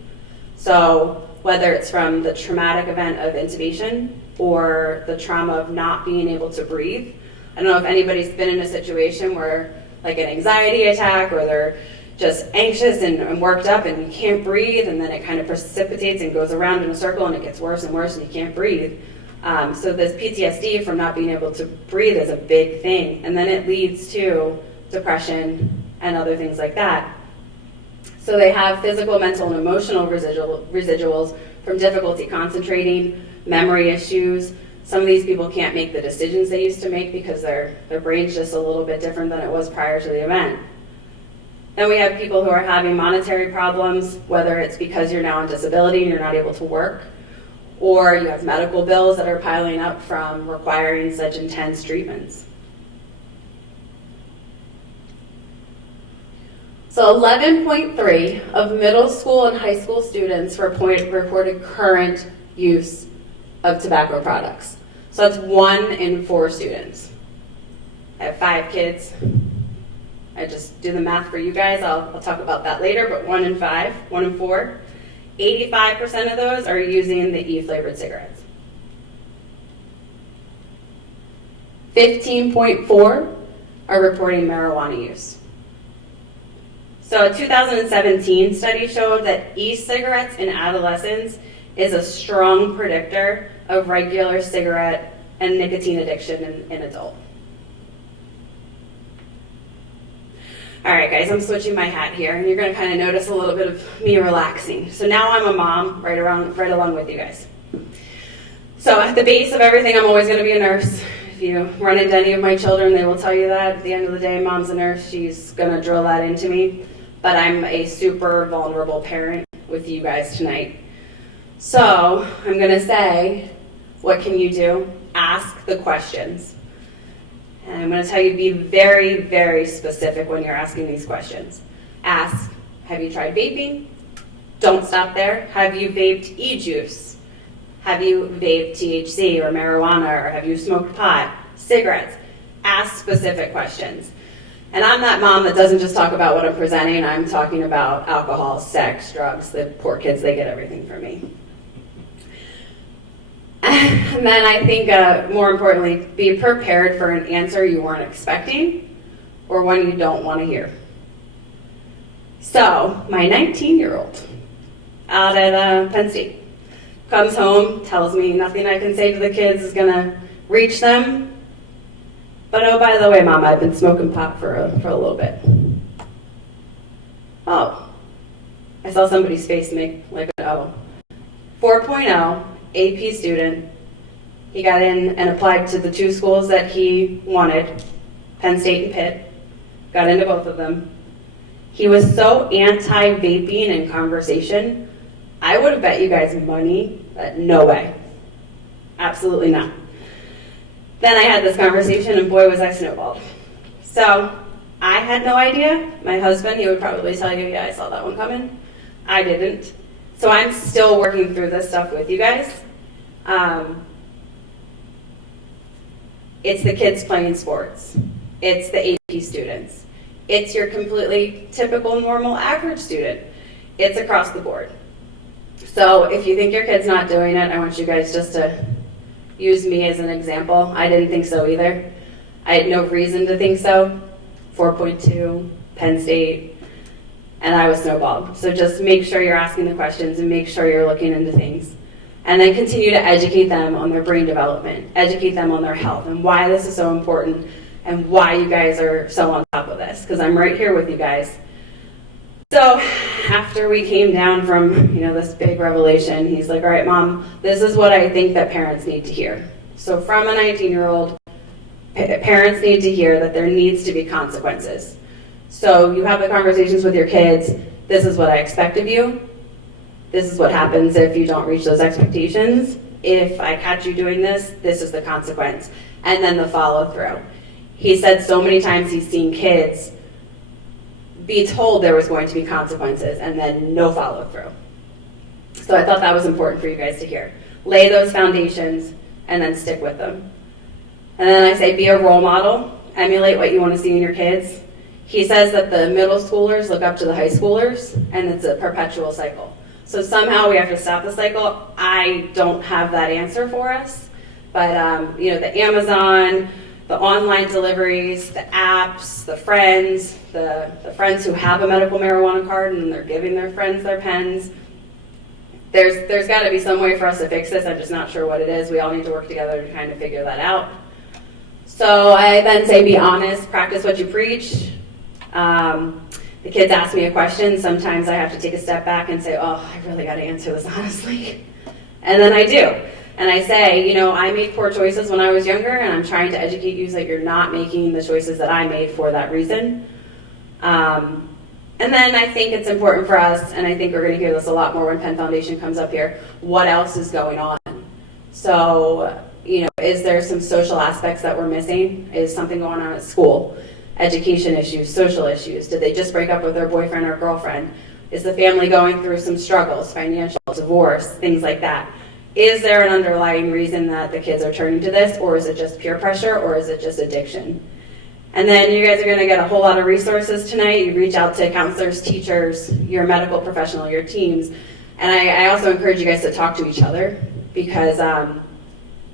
So whether it's from the traumatic event of intubation or the trauma of not being able to breathe. I don't know if anybody's been in a situation where like an anxiety attack or they're just anxious and worked up and you can't breathe, and then it kind of precipitates and goes around in a circle and it gets worse and worse and you can't breathe. So this PTSD from not being able to breathe is a big thing, and then it leads to depression and other things like that. So they have physical, mental, and emotional residuals from difficulty concentrating, memory issues. Some of these people can't make the decisions they used to make because their brain's just a little bit different than it was prior to the event. Then we have people who are having monetary problems, whether it's because you're now on disability and you're not able to work, or you have medical bills that are piling up from requiring such intense treatments. So 11.3 of middle school and high school students reported current use of tobacco products. So that's 1 in 4 students. I have 5 kids. I just do the math for you guys. I'll talk about that later, but 1 in 5, 1 in 4. 85% of those are using the e-flavored cigarettes. 15.4 are reporting marijuana use. So a 2017 study showed that e-cigarettes in adolescents is a strong predictor of regular cigarette and nicotine addiction in adults. All right, guys, I'm switching my hat here, and you're going to kind of notice a little bit of me relaxing. So now I'm a mom, right along with you guys. So at the base of everything, I'm always going to be a nurse. If you run into any of my children, they will tell you that. At the end of the day, mom's a nurse. She's going to drill that into me. But I'm a super vulnerable parent with you guys tonight. So I'm going to say, what can you do? Ask the questions. And I'm going to tell you to be very, very specific when you're asking these questions. Ask, have you tried vaping? Don't stop there. Have you vaped e-juice? Have you vaped THC or marijuana, or have you smoked pot, cigarettes? Ask specific questions. And I'm that mom that doesn't just talk about what I'm presenting. I'm talking about alcohol, sex, drugs. The poor kids, they get everything from me. And then I think, more importantly, be prepared for an answer you weren't expecting or one you don't want to hear. So, my 19-year-old out at Penn State comes home, tells me nothing I can say to the kids is going to reach them. But oh, by the way, Mom, I've been smoking pot for a little bit. Oh, I saw somebody's face make like an O. 4.0, AP student. He got in and applied to the 2 schools that he wanted, Penn State and Pitt. Got into both of them. He was so anti-vaping in conversation, I would have bet you guys money that no way. Absolutely not. Then I had this conversation, and boy, was I snowballed. So I had no idea. My husband, he would probably tell you, yeah, I saw that one coming. I didn't. So I'm still working through this stuff with you guys. It's the kids playing sports. It's the AP students. It's your completely typical, normal, average student. It's across the board. So if you think your kid's not doing it, I want you guys just to use me as an example. I didn't think so either. I had no reason to think so. 4.2, Penn State, and I was snowballed. So just make sure you're asking the questions and make sure you're looking into things. And then continue to educate them on their brain development, educate them on their health and why this is so important and why you guys are so on top of this, because I'm right here with you guys. So after we came down from, this big revelation, he's like, all right, Mom, this is what I think that parents need to hear. So from a 19-year-old, parents need to hear that there needs to be consequences. So you have the conversations with your kids. This is what I expect of you. This is what happens if you don't reach those expectations. If I catch you doing this, this is the consequence. And then the follow through. He said so many times he's seen kids be told there was going to be consequences and then no follow through. So I thought that was important for you guys to hear. Lay those foundations and then stick with them. And then I say be a role model, emulate what you want to see in your kids. He says that the middle schoolers look up to the high schoolers and it's a perpetual cycle. So somehow we have to stop the cycle. I don't have that answer for us, but the Amazon, the online deliveries, the apps, the friends who have a medical marijuana card and they're giving their friends their pens. There's got to be some way for us to fix this. I'm just not sure what it is. We all need to work together to kind of figure that out. So I then say be honest, practice what you preach. The kids ask me a question. Sometimes I have to take a step back and say, oh, I really got to answer this honestly. And then I do. And I say, I made poor choices when I was younger, and I'm trying to educate you so that you're not making the choices that I made for that reason. And then I think it's important for us, and I think we're going to hear this a lot more when Penn Foundation comes up here, what else is going on? So, is there some social aspects that we're missing? Is something going on at school? Education issues, social issues? Did they just break up with their boyfriend or girlfriend? Is the family going through some struggles, financial, divorce, things like that? Is there an underlying reason that the kids are turning to this, or is it just peer pressure, or is it just addiction? And then you guys are going to get a whole lot of resources tonight. You reach out to counselors, teachers, your medical professional, your teams. And I also encourage you guys to talk to each other, because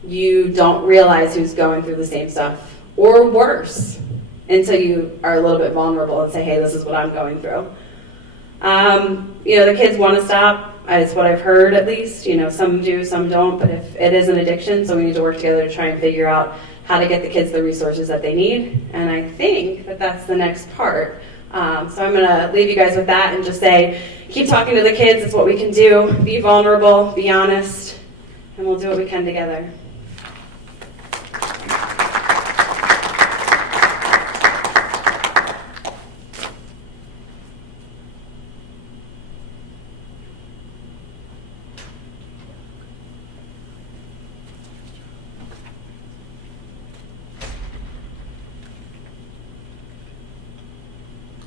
you don't realize who's going through the same stuff, or worse, until you are a little bit vulnerable and say, hey, this is what I'm going through. The kids want to stop. It's what I've heard, at least. Some do, some don't, but if it is an addiction, so we need to work together to try and figure out how to get the kids the resources that they need. And I think that that's the next part. So I'm going to leave you guys with that and just say, keep talking to the kids. It's what we can do. Be vulnerable, be honest, and we'll do what we can together.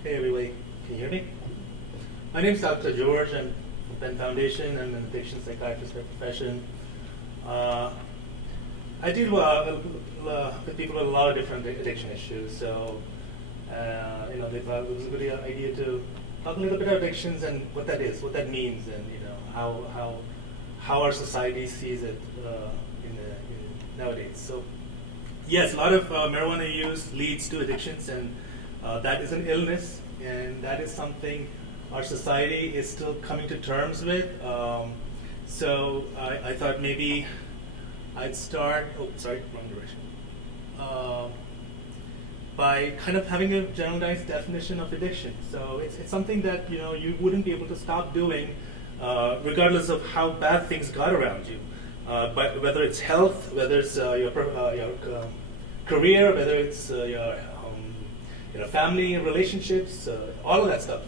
Hey everybody, can you hear me? My name is Dr. George. I'm from Penn Foundation. I'm an addiction psychiatrist by profession. I deal with people with a lot of different addiction issues. So, they thought it was a good idea to talk a little bit about addictions and what that is, what that means, and how our society sees it nowadays. So, yes, a lot of marijuana use leads to addictions, and that is an illness, and that is something our society is still coming to terms with. So I thought maybe I'd start, wrong direction, by kind of having a generalized definition of addiction. So it's something that you wouldn't be able to stop doing regardless of how bad things got around you. But whether it's health, whether it's your career, whether it's your family, relationships, all of that stuff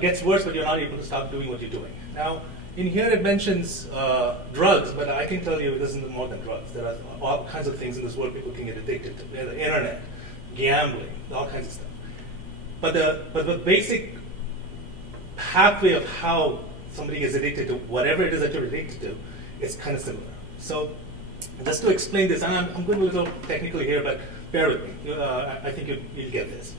gets worse, but you're not able to stop doing what you're doing. Now, in here it mentions drugs, but I can tell you it isn't more than drugs. There are all kinds of things in this world people can get addicted to. The internet, gambling, all kinds of stuff. But the basic pathway of how somebody is addicted to whatever it is that you're addicted to is kind of similar. So just to explain this, and I'm going a little technical here, but bear with me. I think you'll get this.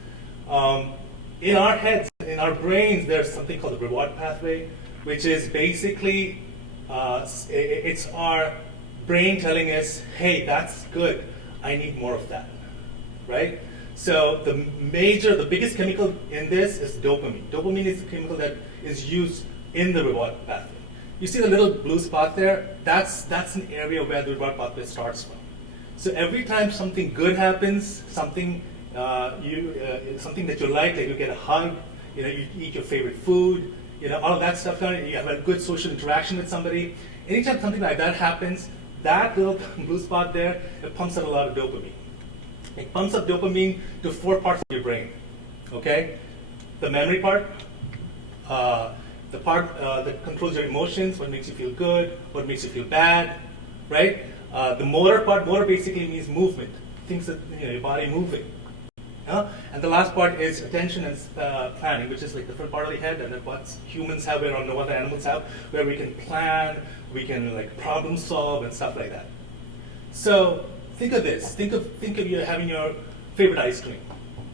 In our heads, in our brains, there's something called the reward pathway, which is basically it's our brain telling us, hey, that's good. I need more of that, right? So the biggest chemical in this is dopamine. Dopamine is the chemical that is used in the reward pathway. You see the little blue spot there? That's an area where the reward pathway starts from. So every time something good happens, something something that you like you get a hug, you eat your favorite food, all of that stuff, you have a good social interaction with somebody. Anytime something like that happens, that little blue spot there, it pumps out a lot of dopamine. It pumps up dopamine to 4 parts of your brain, okay? The memory part, the part that controls your emotions, what makes you feel good, what makes you feel bad, right? The motor part, motor basically means movement, things that, your body moving. And the last part is attention and planning, which is like the front part of the head, and then what humans have or no other animals have, where we can plan, we can problem solve and stuff like that. So think of this. Think of you having your favorite ice cream.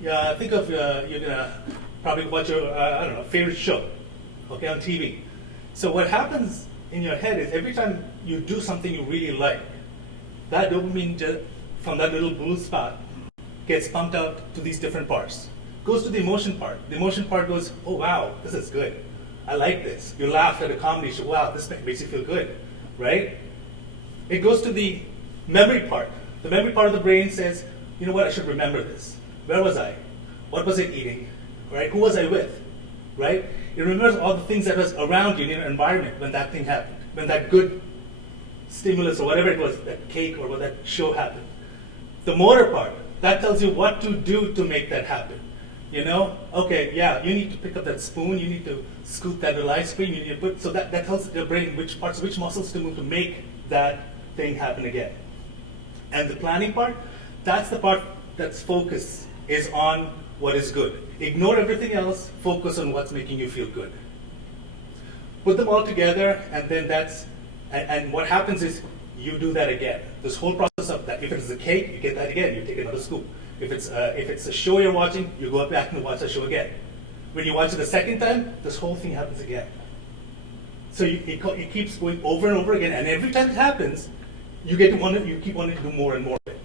Yeah, think of you're gonna probably watch your favorite show, okay, on TV. So what happens in your head is every time you do something you really like, that dopamine from that little blue spot gets pumped out to these different parts. Goes to the emotion part. The emotion part goes, oh wow, this is good. I like this. You laugh at a comedy show. Wow, this makes you feel good, right? It goes to the memory part. The memory part of the brain says, you know what, I should remember this. Where was I? What was I eating? Right? Who was I with? Right? It remembers all the things that was around you in your environment when that thing happened, when that good stimulus or whatever it was, that cake or what that show happened. The motor part, that tells you what to do to make that happen. Okay, yeah, you need to pick up that spoon, you need to scoop that little ice cream, you need to put, so that tells your brain which parts, which muscles to move to make that thing happen again. And the planning part, that's the part that's focus is on what is good. Ignore everything else, focus on what's making you feel good. Put them all together, and then and what happens is you do that again. This whole process of that, if it's a cake, you get that again, you take another scoop. If it's a show you're watching, you go back and watch the show again. When you watch it the second time, this whole thing happens again. So it keeps going over and over again, and every time it happens, you keep wanting to do more and more of it.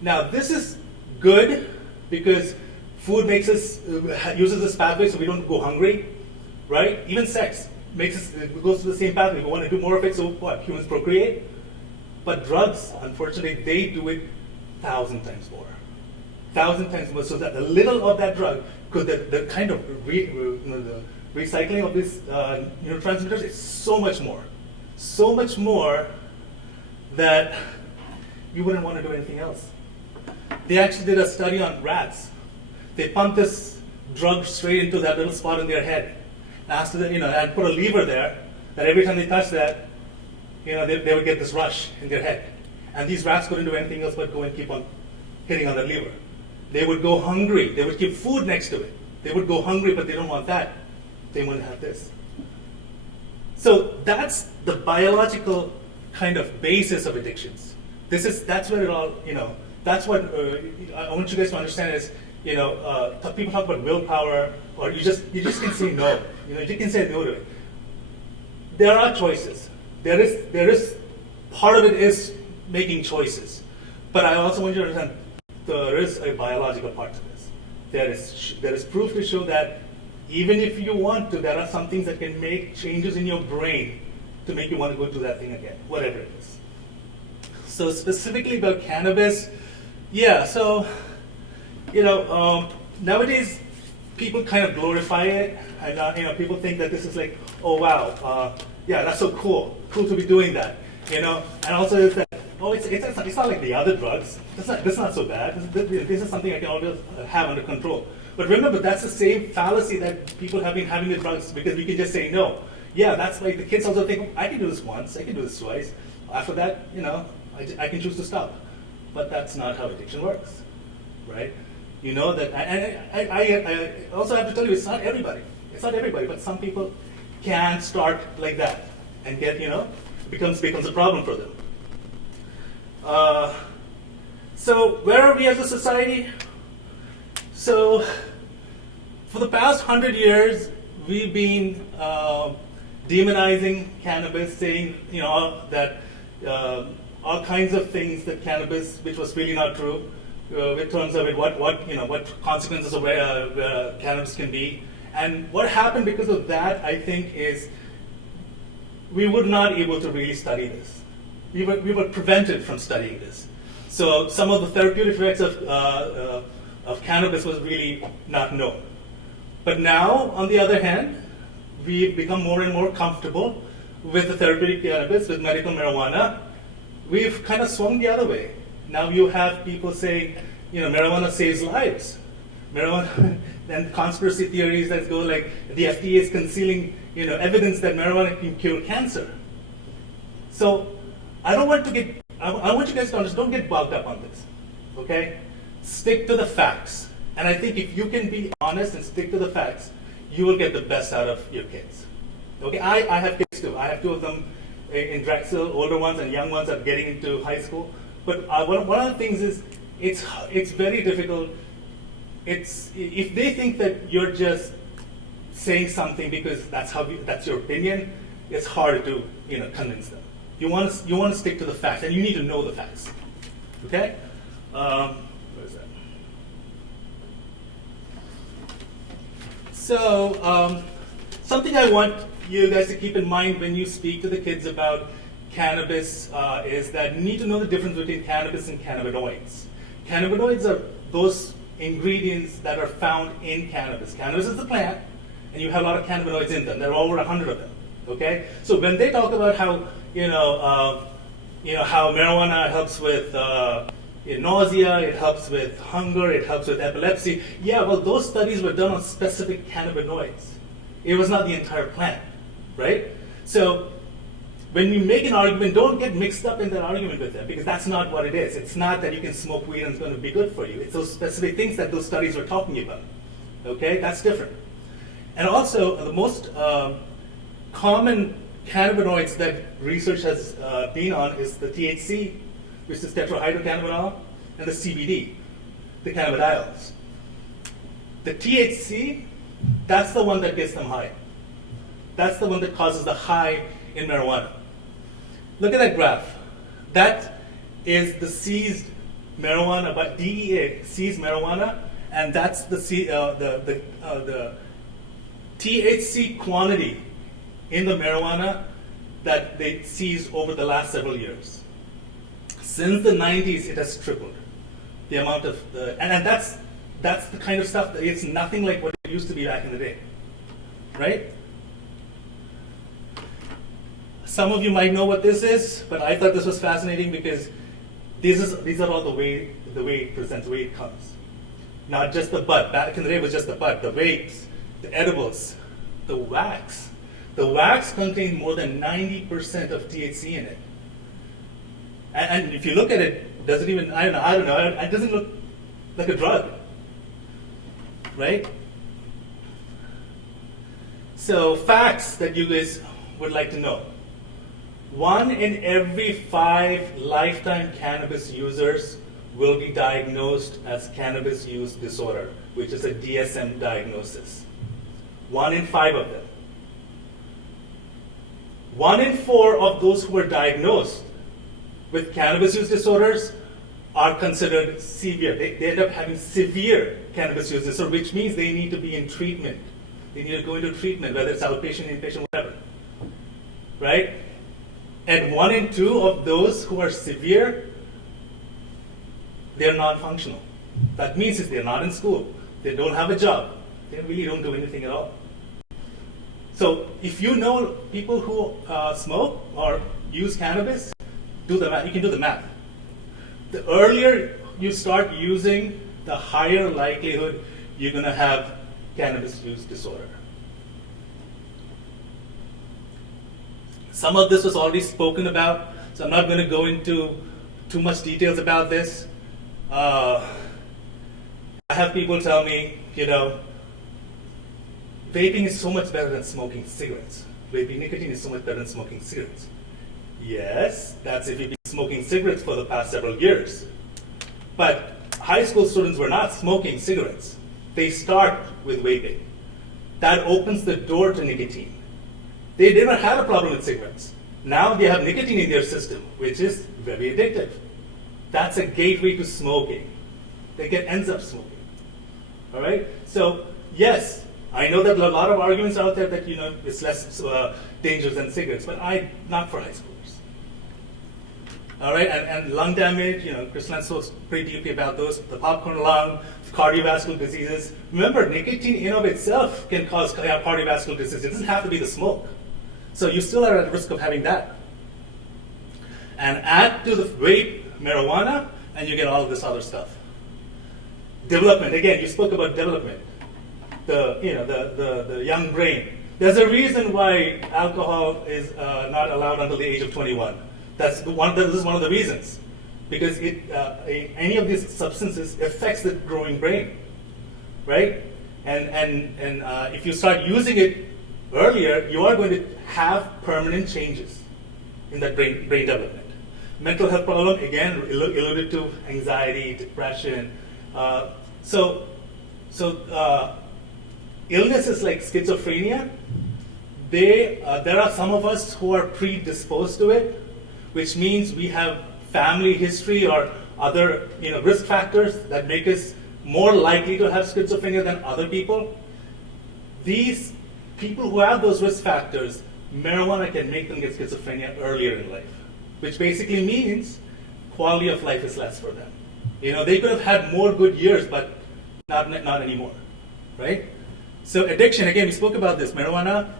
Now this is good because food makes us uses this pathway so we don't go hungry, right? Even sex goes to the same pathway. We want to do more of it, so what? Humans procreate. But drugs, unfortunately, they do it 1,000 times more. 1,000 times more. So that a little of that drug could the kind of the recycling of these neurotransmitters is so much more that you wouldn't want to do anything else. They actually did a study on rats. They pumped this drug straight into that little spot in their head, and put a lever there that every time they touch that, they would get this rush in their head. And these rats couldn't do anything else but go and keep on hitting on that lever. They would go hungry. They would keep food next to it. They would go hungry, but they don't want that. They want to have this. So that's the biological kind of basis of addictions. That's where it all, that's what I want you guys to understand is, people talk about willpower, or you just can say no. You can say no to it. There are choices. There is part of it is making choices, but I also want you to understand there is a biological part to this. There is proof to show that even if you want to, there are some things that can make changes in your brain to make you want to go do that thing again, whatever it is. So specifically about cannabis, yeah. So nowadays people kind of glorify it, and people think that this is like, oh wow, yeah, that's so cool to be doing that, and also it's that, oh, it's not like the other drugs. That's not so bad. This is something I can always have under control. But remember, that's the same fallacy that people have been having with drugs, because we can just say no. Yeah, that's like the kids also think, I can do this once, I can do this twice. After that, I can choose to stop. But that's not how addiction works. right? You know that, and I also have to tell you, it's not everybody. It's not everybody, but some people can start like that and get, becomes a problem for them. So where are we as a society? So for the past 100 years, we've been demonizing cannabis, saying that all kinds of things that cannabis, which was really not true, in terms of what consequences of cannabis can be. And what happened because of that, I think, is we were not able to really study this. We were prevented from studying this. So some of the therapeutic effects of cannabis was really not known. But now, on the other hand, we've become more and more comfortable with the therapeutic cannabis, with medical marijuana. We've kind of swung the other way. Now you have people saying, marijuana saves lives. Marijuana, and conspiracy theories that go like the FDA is concealing, evidence that marijuana can cure cancer. So I want you guys to understand, don't get bogged up on this, okay? Stick to the facts. And I think if you can be honest and stick to the facts, you will get the best out of your kids. Okay, I have kids too. I have two of them in Drexel, older ones and young ones are getting into high school. But one of the things is, it's very difficult. If they think that you're just saying something because that's your opinion, it's hard to convince them. You want to stick to the facts, and you need to know the facts. Okay? Where is that? So something I want you guys to keep in mind when you speak to the kids about cannabis is that you need to know the difference between cannabis and cannabinoids. Cannabinoids are those ingredients that are found in cannabis. Cannabis is the plant, and you have a lot of cannabinoids in them. There are over 100 of them. Okay, so when they talk about how how marijuana helps with nausea, it helps with hunger, it helps with epilepsy. Yeah, well, those studies were done on specific cannabinoids. It was not the entire plant, right? So when you make an argument, don't get mixed up in that argument with them, because that's not what it is. It's not that you can smoke weed and it's going to be good for you. It's those specific things that those studies were talking about. Okay, that's different. And also, the most common cannabinoids that research has been on is the THC, which is tetrahydrocannabinol, and the CBD, the cannabidiols. The THC, that's the one that gets them high. That's the one that causes the high in marijuana. Look at that graph. That is the seized marijuana, but DEA seized marijuana, and that's the THC quantity in the marijuana that they seized over the last several years. Since the 90s, it has tripled. The amount of and that's the kind of stuff that it's nothing like what it used to be back in the day, right? Some of you might know what this is, but I thought this was fascinating because these are all the way it presents, the way it comes. Not just the bud. Back in the day, it was just the bud, the vapes, the edibles, the wax. The wax contains more than 90% of THC in it. And if you look at it, does it even, I don't know, it doesn't look like a drug, right? So facts that you guys would like to know. 1 in every 5 lifetime cannabis users will be diagnosed as cannabis use disorder, which is a DSM diagnosis. 1 in 5 of them. 1 in 4 of those who are diagnosed with cannabis use disorders are considered severe. They end up having severe cannabis use disorder, which means they need to be in treatment. They need to go into treatment, whether it's outpatient, inpatient, whatever. Right? And 1 in 2 of those who are severe, they're non-functional. That means if they're not in school, they don't have a job, they really don't do anything at all. So if you know people who smoke or use cannabis, do the math. You can do the math. The earlier you start using, the higher likelihood you're going to have cannabis use disorder. Some of this was already spoken about, so I'm not going to go into too much details about this. I have people tell me, vaping is so much better than smoking cigarettes. Vaping nicotine is so much better than smoking cigarettes. Yes, that's if you've been smoking cigarettes for the past several years. But high school students were not smoking cigarettes. They start with vaping. That opens the door to nicotine. They never had a problem with cigarettes. Now they have nicotine in their system, which is very addictive. That's a gateway to smoking. They ends up smoking. All right? So, yes, I know that a lot of arguments out there that, it's less dangerous than cigarettes, but not for high schoolers. All right, and lung damage, Chris spoke pretty deeply about those, the popcorn lung, cardiovascular diseases. Remember, nicotine in of itself can cause cardiovascular disease. It doesn't have to be the smoke. So you still are at risk of having that. And add to the vape marijuana, and you get all of this other stuff. Development, again, you spoke about development. The young brain. There's a reason why alcohol is not allowed until the age of 21. This is one of the reasons, because any of these substances affects the growing brain, right? And if you start using it earlier, you are going to have permanent changes in that brain development. Mental health problem, again, alluded to anxiety, depression. Illnesses like schizophrenia, there are some of us who are predisposed to it, which means we have family history or other risk factors that make us more likely to have schizophrenia than other people. These people who have those risk factors, marijuana can make them get schizophrenia earlier in life, which basically means quality of life is less for them. They could have had more good years, but not anymore, right? So addiction, again, we spoke about this. Marijuana,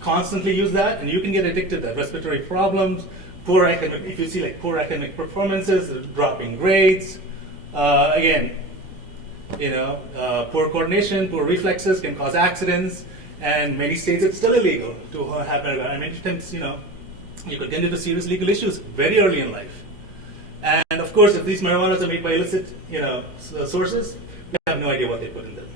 constantly use that, and you can get addicted to that. Respiratory problems, if you see like poor academic performances, dropping grades, poor coordination, poor reflexes can cause accidents, and many states it's still illegal to have marijuana. And many times, you could get into serious legal issues very early in life. And of course, if these marijuanas are made by illicit, sources, we have no idea what they put in them.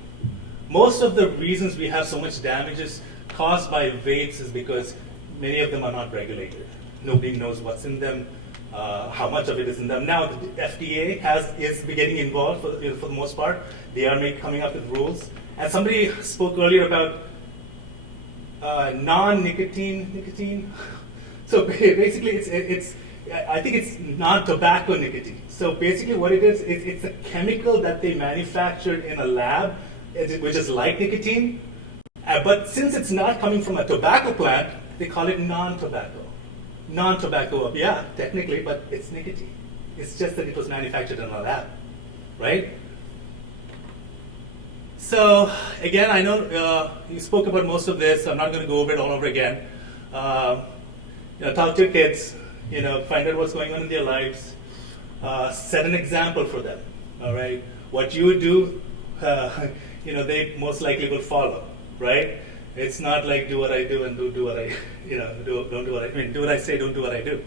Most of the reasons we have so much damages caused by vapes is because many of them are not regulated. Nobody knows what's in them, how much of it is in them. Now the FDA is getting involved for the most part. They are coming up with rules. And somebody spoke earlier about nicotine. So basically, I think it's non-tobacco nicotine. So basically, what it is, it's a chemical that they manufactured in a lab, which is like nicotine. But since it's not coming from a tobacco plant, they call it non-tobacco. Non-tobacco, yeah, technically, but it's nicotine. It's just that it was manufactured in a lab, right? So again, I know you spoke about most of this. I'm not going to go over it all over again. Talk to your kids. Find out what's going on in their lives. Set an example for them. All right. What you do, they most likely will follow. Right. It's not like do what I do and do what I, don't do what I mean. Do what I say, don't do what I do.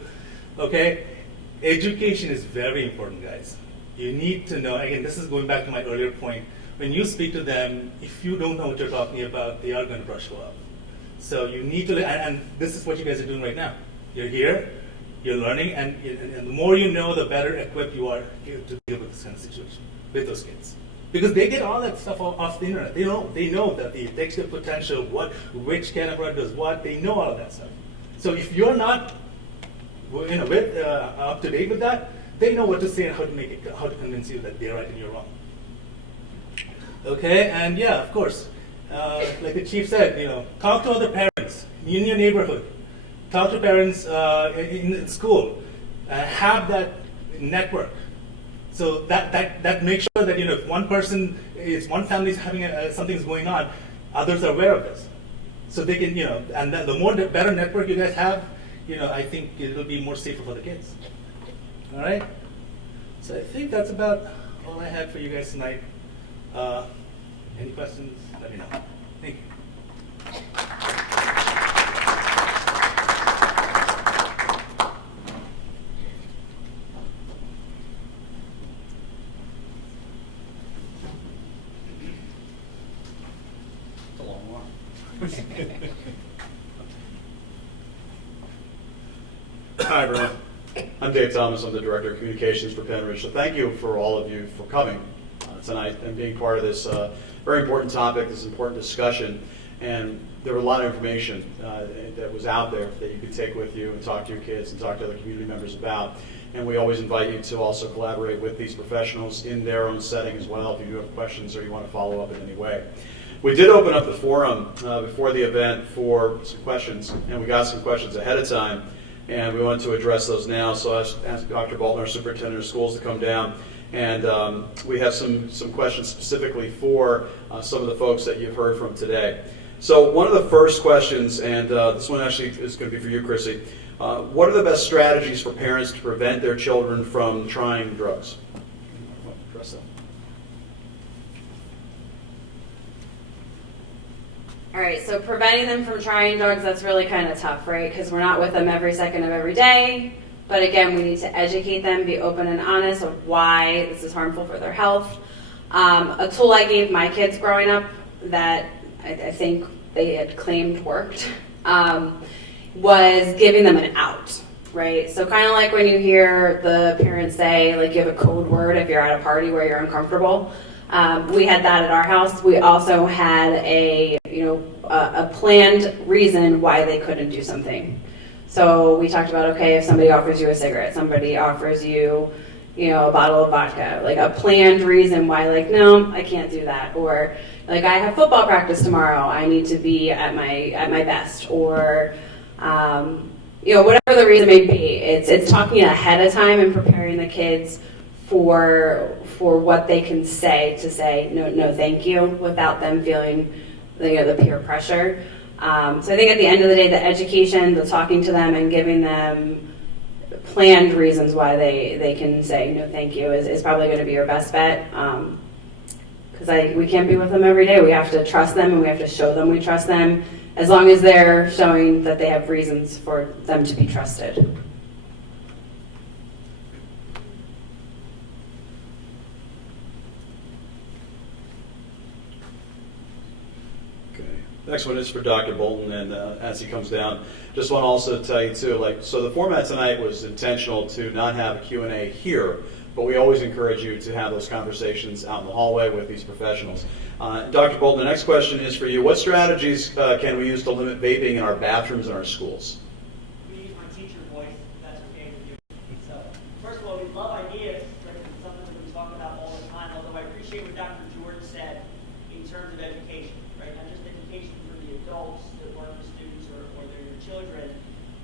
Okay. Education is very important, guys. You need to know. Again, this is going back to my earlier point. When you speak to them, if you don't know what you're talking about, they are going to brush you off. So you need to, and this is what you guys are doing right now. You're here. You're learning, and the more you know, the better equipped you are to deal with this kind of situation with those kids, because they get all that stuff off the internet. They know that the addictive potential, which cannabis does what. They know all of that stuff. So if you're not, up to date with that, they know what to say and how to convince you that they're right and you're wrong. Okay, and yeah, of course, like the chief said, talk to other parents in your neighborhood. Talk to parents in school. Have that network. So that makes sure that if one family is having something's going on, others are aware of this. So they can and the better network you guys have, I think it'll be more safer for the kids. All right. So I think that's about all I had for you guys tonight. Any questions? Let me know. Thank you. everyone. I'm Dave Thomas. I'm the Director of Communications for Pennridge. So thank you for all of you for coming tonight and being part of this very important topic, this important discussion. And there was a lot of information that was out there that you could take with you and talk to your kids and talk to other community members about. And we always invite you to also collaborate with these professionals in their own setting as well if you do have questions or you want to follow up in any way. We did open up the forum before the event for some questions, and we got some questions ahead of time, and we want to address those now. So I asked Dr. Bolton, our superintendent of schools, to come down, and we have some questions specifically for some of the folks that you've heard from today. So one of the first questions, and this one actually is going to be for you, Chrissy. What are the best strategies for parents to prevent their children from trying drugs? Address that. All right, so preventing them from trying drugs, that's really kind of tough, right? Because we're not with them every second of every day. But again, we need to educate them, be open and honest of why this is harmful for their health. A tool I gave my kids growing up that I think they had claimed worked was giving them an out, right? So kind of like when you hear the parents say, like, you have a code word if you're at a party where you're uncomfortable. We had that at our house. We also had a planned reason why they couldn't do something. So we talked about, okay, if somebody offers you a cigarette, somebody offers you, a bottle of vodka, like a planned reason why, like, no, I can't do that. Or like, I have football practice tomorrow, I need to be at my best. Or whatever the reason may be, it's talking ahead of time and preparing the kids for what they can say to say no thank you without them feeling the peer pressure. So I think at the end of the day, the education, the talking to them and giving them planned reasons why they can say no thank you is probably going to be your best bet. Because we can't be with them every day. We have to trust them and we have to show them we trust them, as long as they're showing that they have reasons for them to be trusted. Okay. Next one is for Dr. Bolton, and as he comes down, just want to also tell you too, so the format tonight was intentional to not have a Q&A here, but we always encourage you to have those conversations out in the hallway with these professionals. Dr. Bolton, the next question is for you. What strategies can we use to limit vaping in our bathrooms and our schools? We use my teacher voice, if that's okay with you. So, first of all, we love ideas. Right? It's something that we talk about all the time, although I appreciate what Dr. George said in terms of education, right? Not just education for the adults that work with students or they're your children,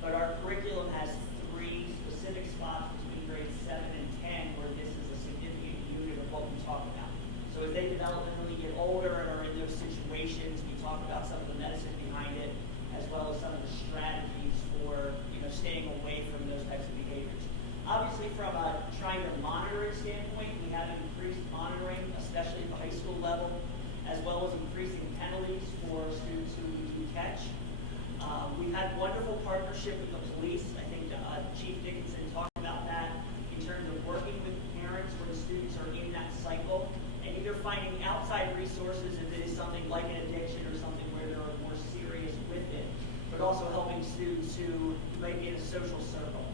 but our curriculum has 3 specific spots between grades 7 and 10 where this is a significant unit of what we talk about. So as they develop and really get older and are in those situations, we talk about some of the medicine behind it, as well as some of the strategies for staying away from those types of behaviors. Obviously, from a trying to monitoring standpoint, we have increased monitoring, especially at the high school level, as well as increasing penalties for students who we do catch. We've had wonderful partnership with the police. I think Chief Dickinson talked about that in terms of working with parents when students are in that cycle, and either finding outside resources if it is something like an addiction or something where they're more serious with it, but also helping students who might be in a social circle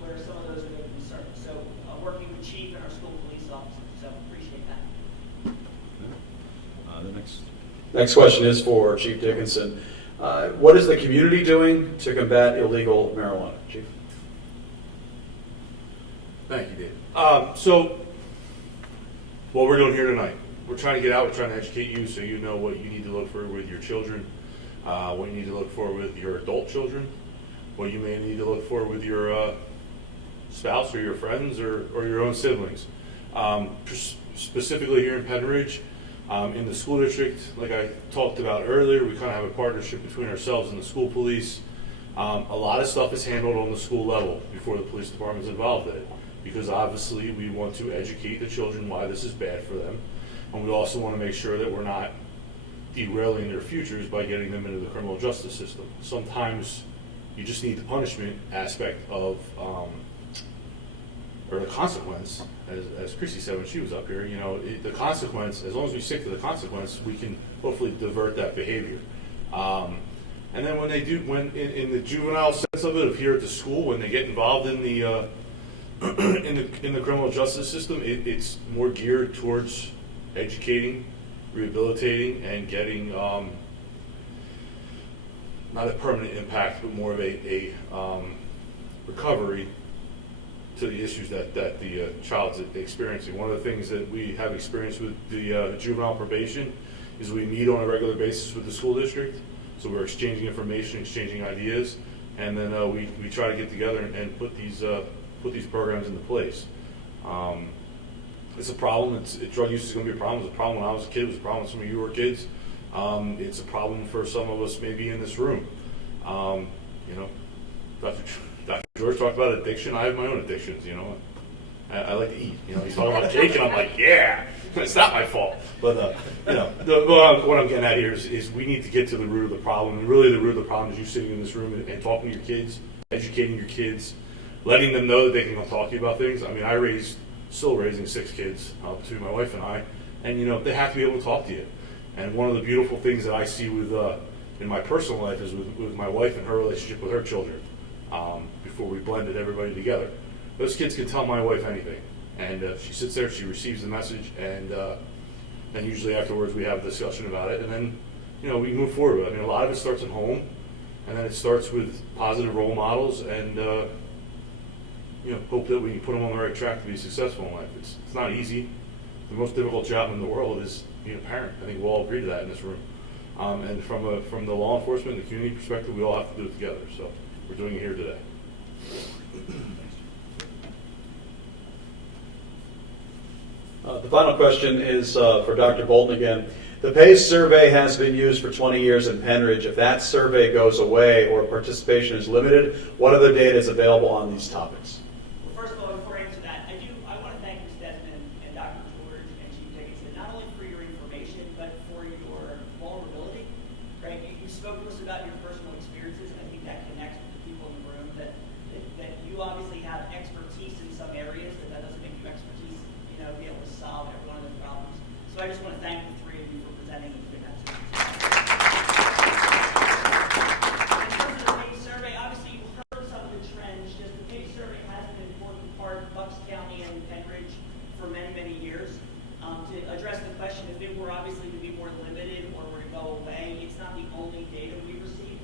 where some of those are their concerns. So working with Chief and our school police officers, so appreciate that. The next question is for Chief Dickinson. What is the community doing to combat illegal marijuana? Chief? Thank you, Dave. So, what we're doing here tonight, we're trying to get out, we're trying to educate you so you know what you need to look for with your children, what you need to look for with your adult children, what you may need to look for with your spouse or your friends or your own siblings. Specifically here in Pennridge, in the school district, like I talked about earlier, we kind of have a partnership between ourselves and the school police. A lot of stuff is handled on the school level before the police department's involved in it, because obviously we want to educate the children why this is bad for them, and we also want to make sure that we're not derailing their futures by getting them into the criminal justice system. Sometimes you just need the punishment aspect of, or the consequence, as Chrissy said when she was up here, the consequence, as long as we stick to the consequence, we can hopefully divert that behavior. And then when they do, when in the juvenile sense of it, of here at the school, when they get involved in the in the criminal justice system, it's more geared towards educating, rehabilitating, and getting not a permanent impact, but more of a recovery to the issues that the child's experiencing. One of the things that we have experienced with the juvenile probation is we meet on a regular basis with the school district. So we're exchanging information, exchanging ideas, and then we try to get together and put these programs into place. It's a problem. Drug use is going to be a problem. It was a problem when I was a kid. It was a problem when some of you were kids. It's a problem for some of us maybe in this room. You know, Dr. George talked about addiction. I have my own addictions. You know, I like to eat. You know, he's talking about cake, and I'm like, yeah, it's not my fault. But you know, what I'm getting at here is we need to get to the root of the problem. And really, the root of the problem is you sitting in this room and talking to your kids, educating your kids, letting them know that they can come talk to you about things. I mean, still raising 6 kids between my wife and I, and you know, they have to be able to talk to you. And one of the beautiful things that I see with in my personal life is with my wife and her relationship with her children. Before we blended everybody together, those kids can tell my wife anything, and she sits there, she receives the message, and then usually afterwards we have a discussion about it, and then you know, we move forward. I mean, a lot of it starts at home, and then it starts with positive role models, and you know, hope that we can put them on the right track to be successful in life. It's not easy. The most difficult job in the world is being a parent. I think we'll all agree to that in this room. And from the law enforcement and the community perspective, we all have to do it together. So we're doing it here today. The final question is for Dr. Bolton again. The PACE survey has been used for 20 years in Pennridge. If that survey goes away or participation is limited, what other data is available on these topics? Well, first of all, before I answer that, I want to thank Ms. Desmond and Dr. George and Chief Dickinson, not only for your information, but for your vulnerability. Right? You spoke to us about your personal experiences, and I think that connects with the people in the room, that you obviously have expertise in some areas, that doesn't make you expertise, you know, be able to solve every one of those problems. So I just want to thank the three of you for presenting and doing that. In terms of the PACE survey, obviously you heard some of the trends. Just the PACE survey has been an important part of Bucks County and Pennridge for many, many years. To address the question, if it were obviously to be more limited or were to go away, it's not the only data we receive.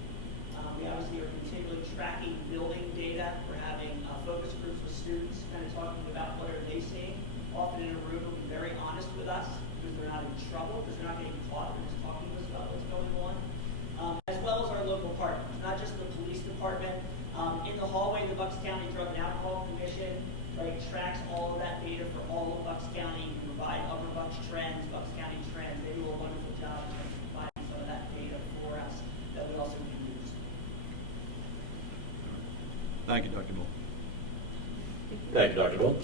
We obviously are continually tracking building data. We're having focus groups with students, kind of talking about what are they seeing. Often in a room, will be very honest with us because they're not in trouble, because they're not getting caught. They're just talking to us about what's going on. As well as our local partners, not just the police department. In the hallway, the Bucks County Drug and Alcohol Commission tracks all of that data for all of Bucks County. We provide Upper Bucks trends, Bucks County trends. They do a wonderful job in terms of providing some of that data for us that we also can use. Thank you, Dr. Bull. Thank you, Dr. Bull.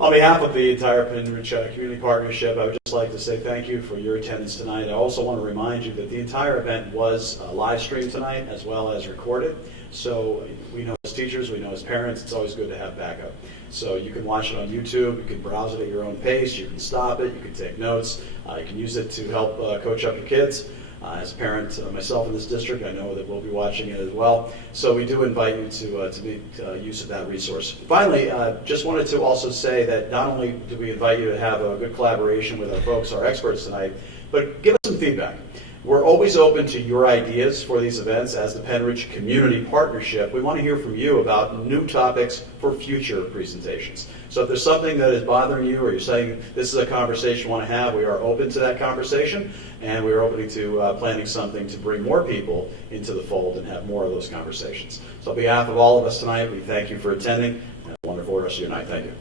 On behalf of the entire Pennridge Community Partnership, I would just like to say thank you for your attendance tonight. I also want to remind you that the entire event was live streamed tonight as well as recorded. So we know as teachers, we know as parents, it's always good to have backup. So you can watch it on YouTube, you can browse it at your own pace, you can stop it, you can take notes, you can use it to help coach up your kids. As a parent myself in this district, I know that we'll be watching it as well. So we do invite you to make use of that resource. Finally, just wanted to also say that not only do we invite you to have a good collaboration with our folks, our experts tonight, but give us some feedback. We're always open to your ideas for these events as the Pennridge Community Partnership. We want to hear from you about new topics for future presentations. So if there's something that is bothering you or you're saying this is a conversation you want to have, we are open to that conversation, and we are open to planning something to bring more people into the fold and have more of those conversations. So on behalf of all of us tonight, we thank you for attending, and have a wonderful rest of your night. Thank you.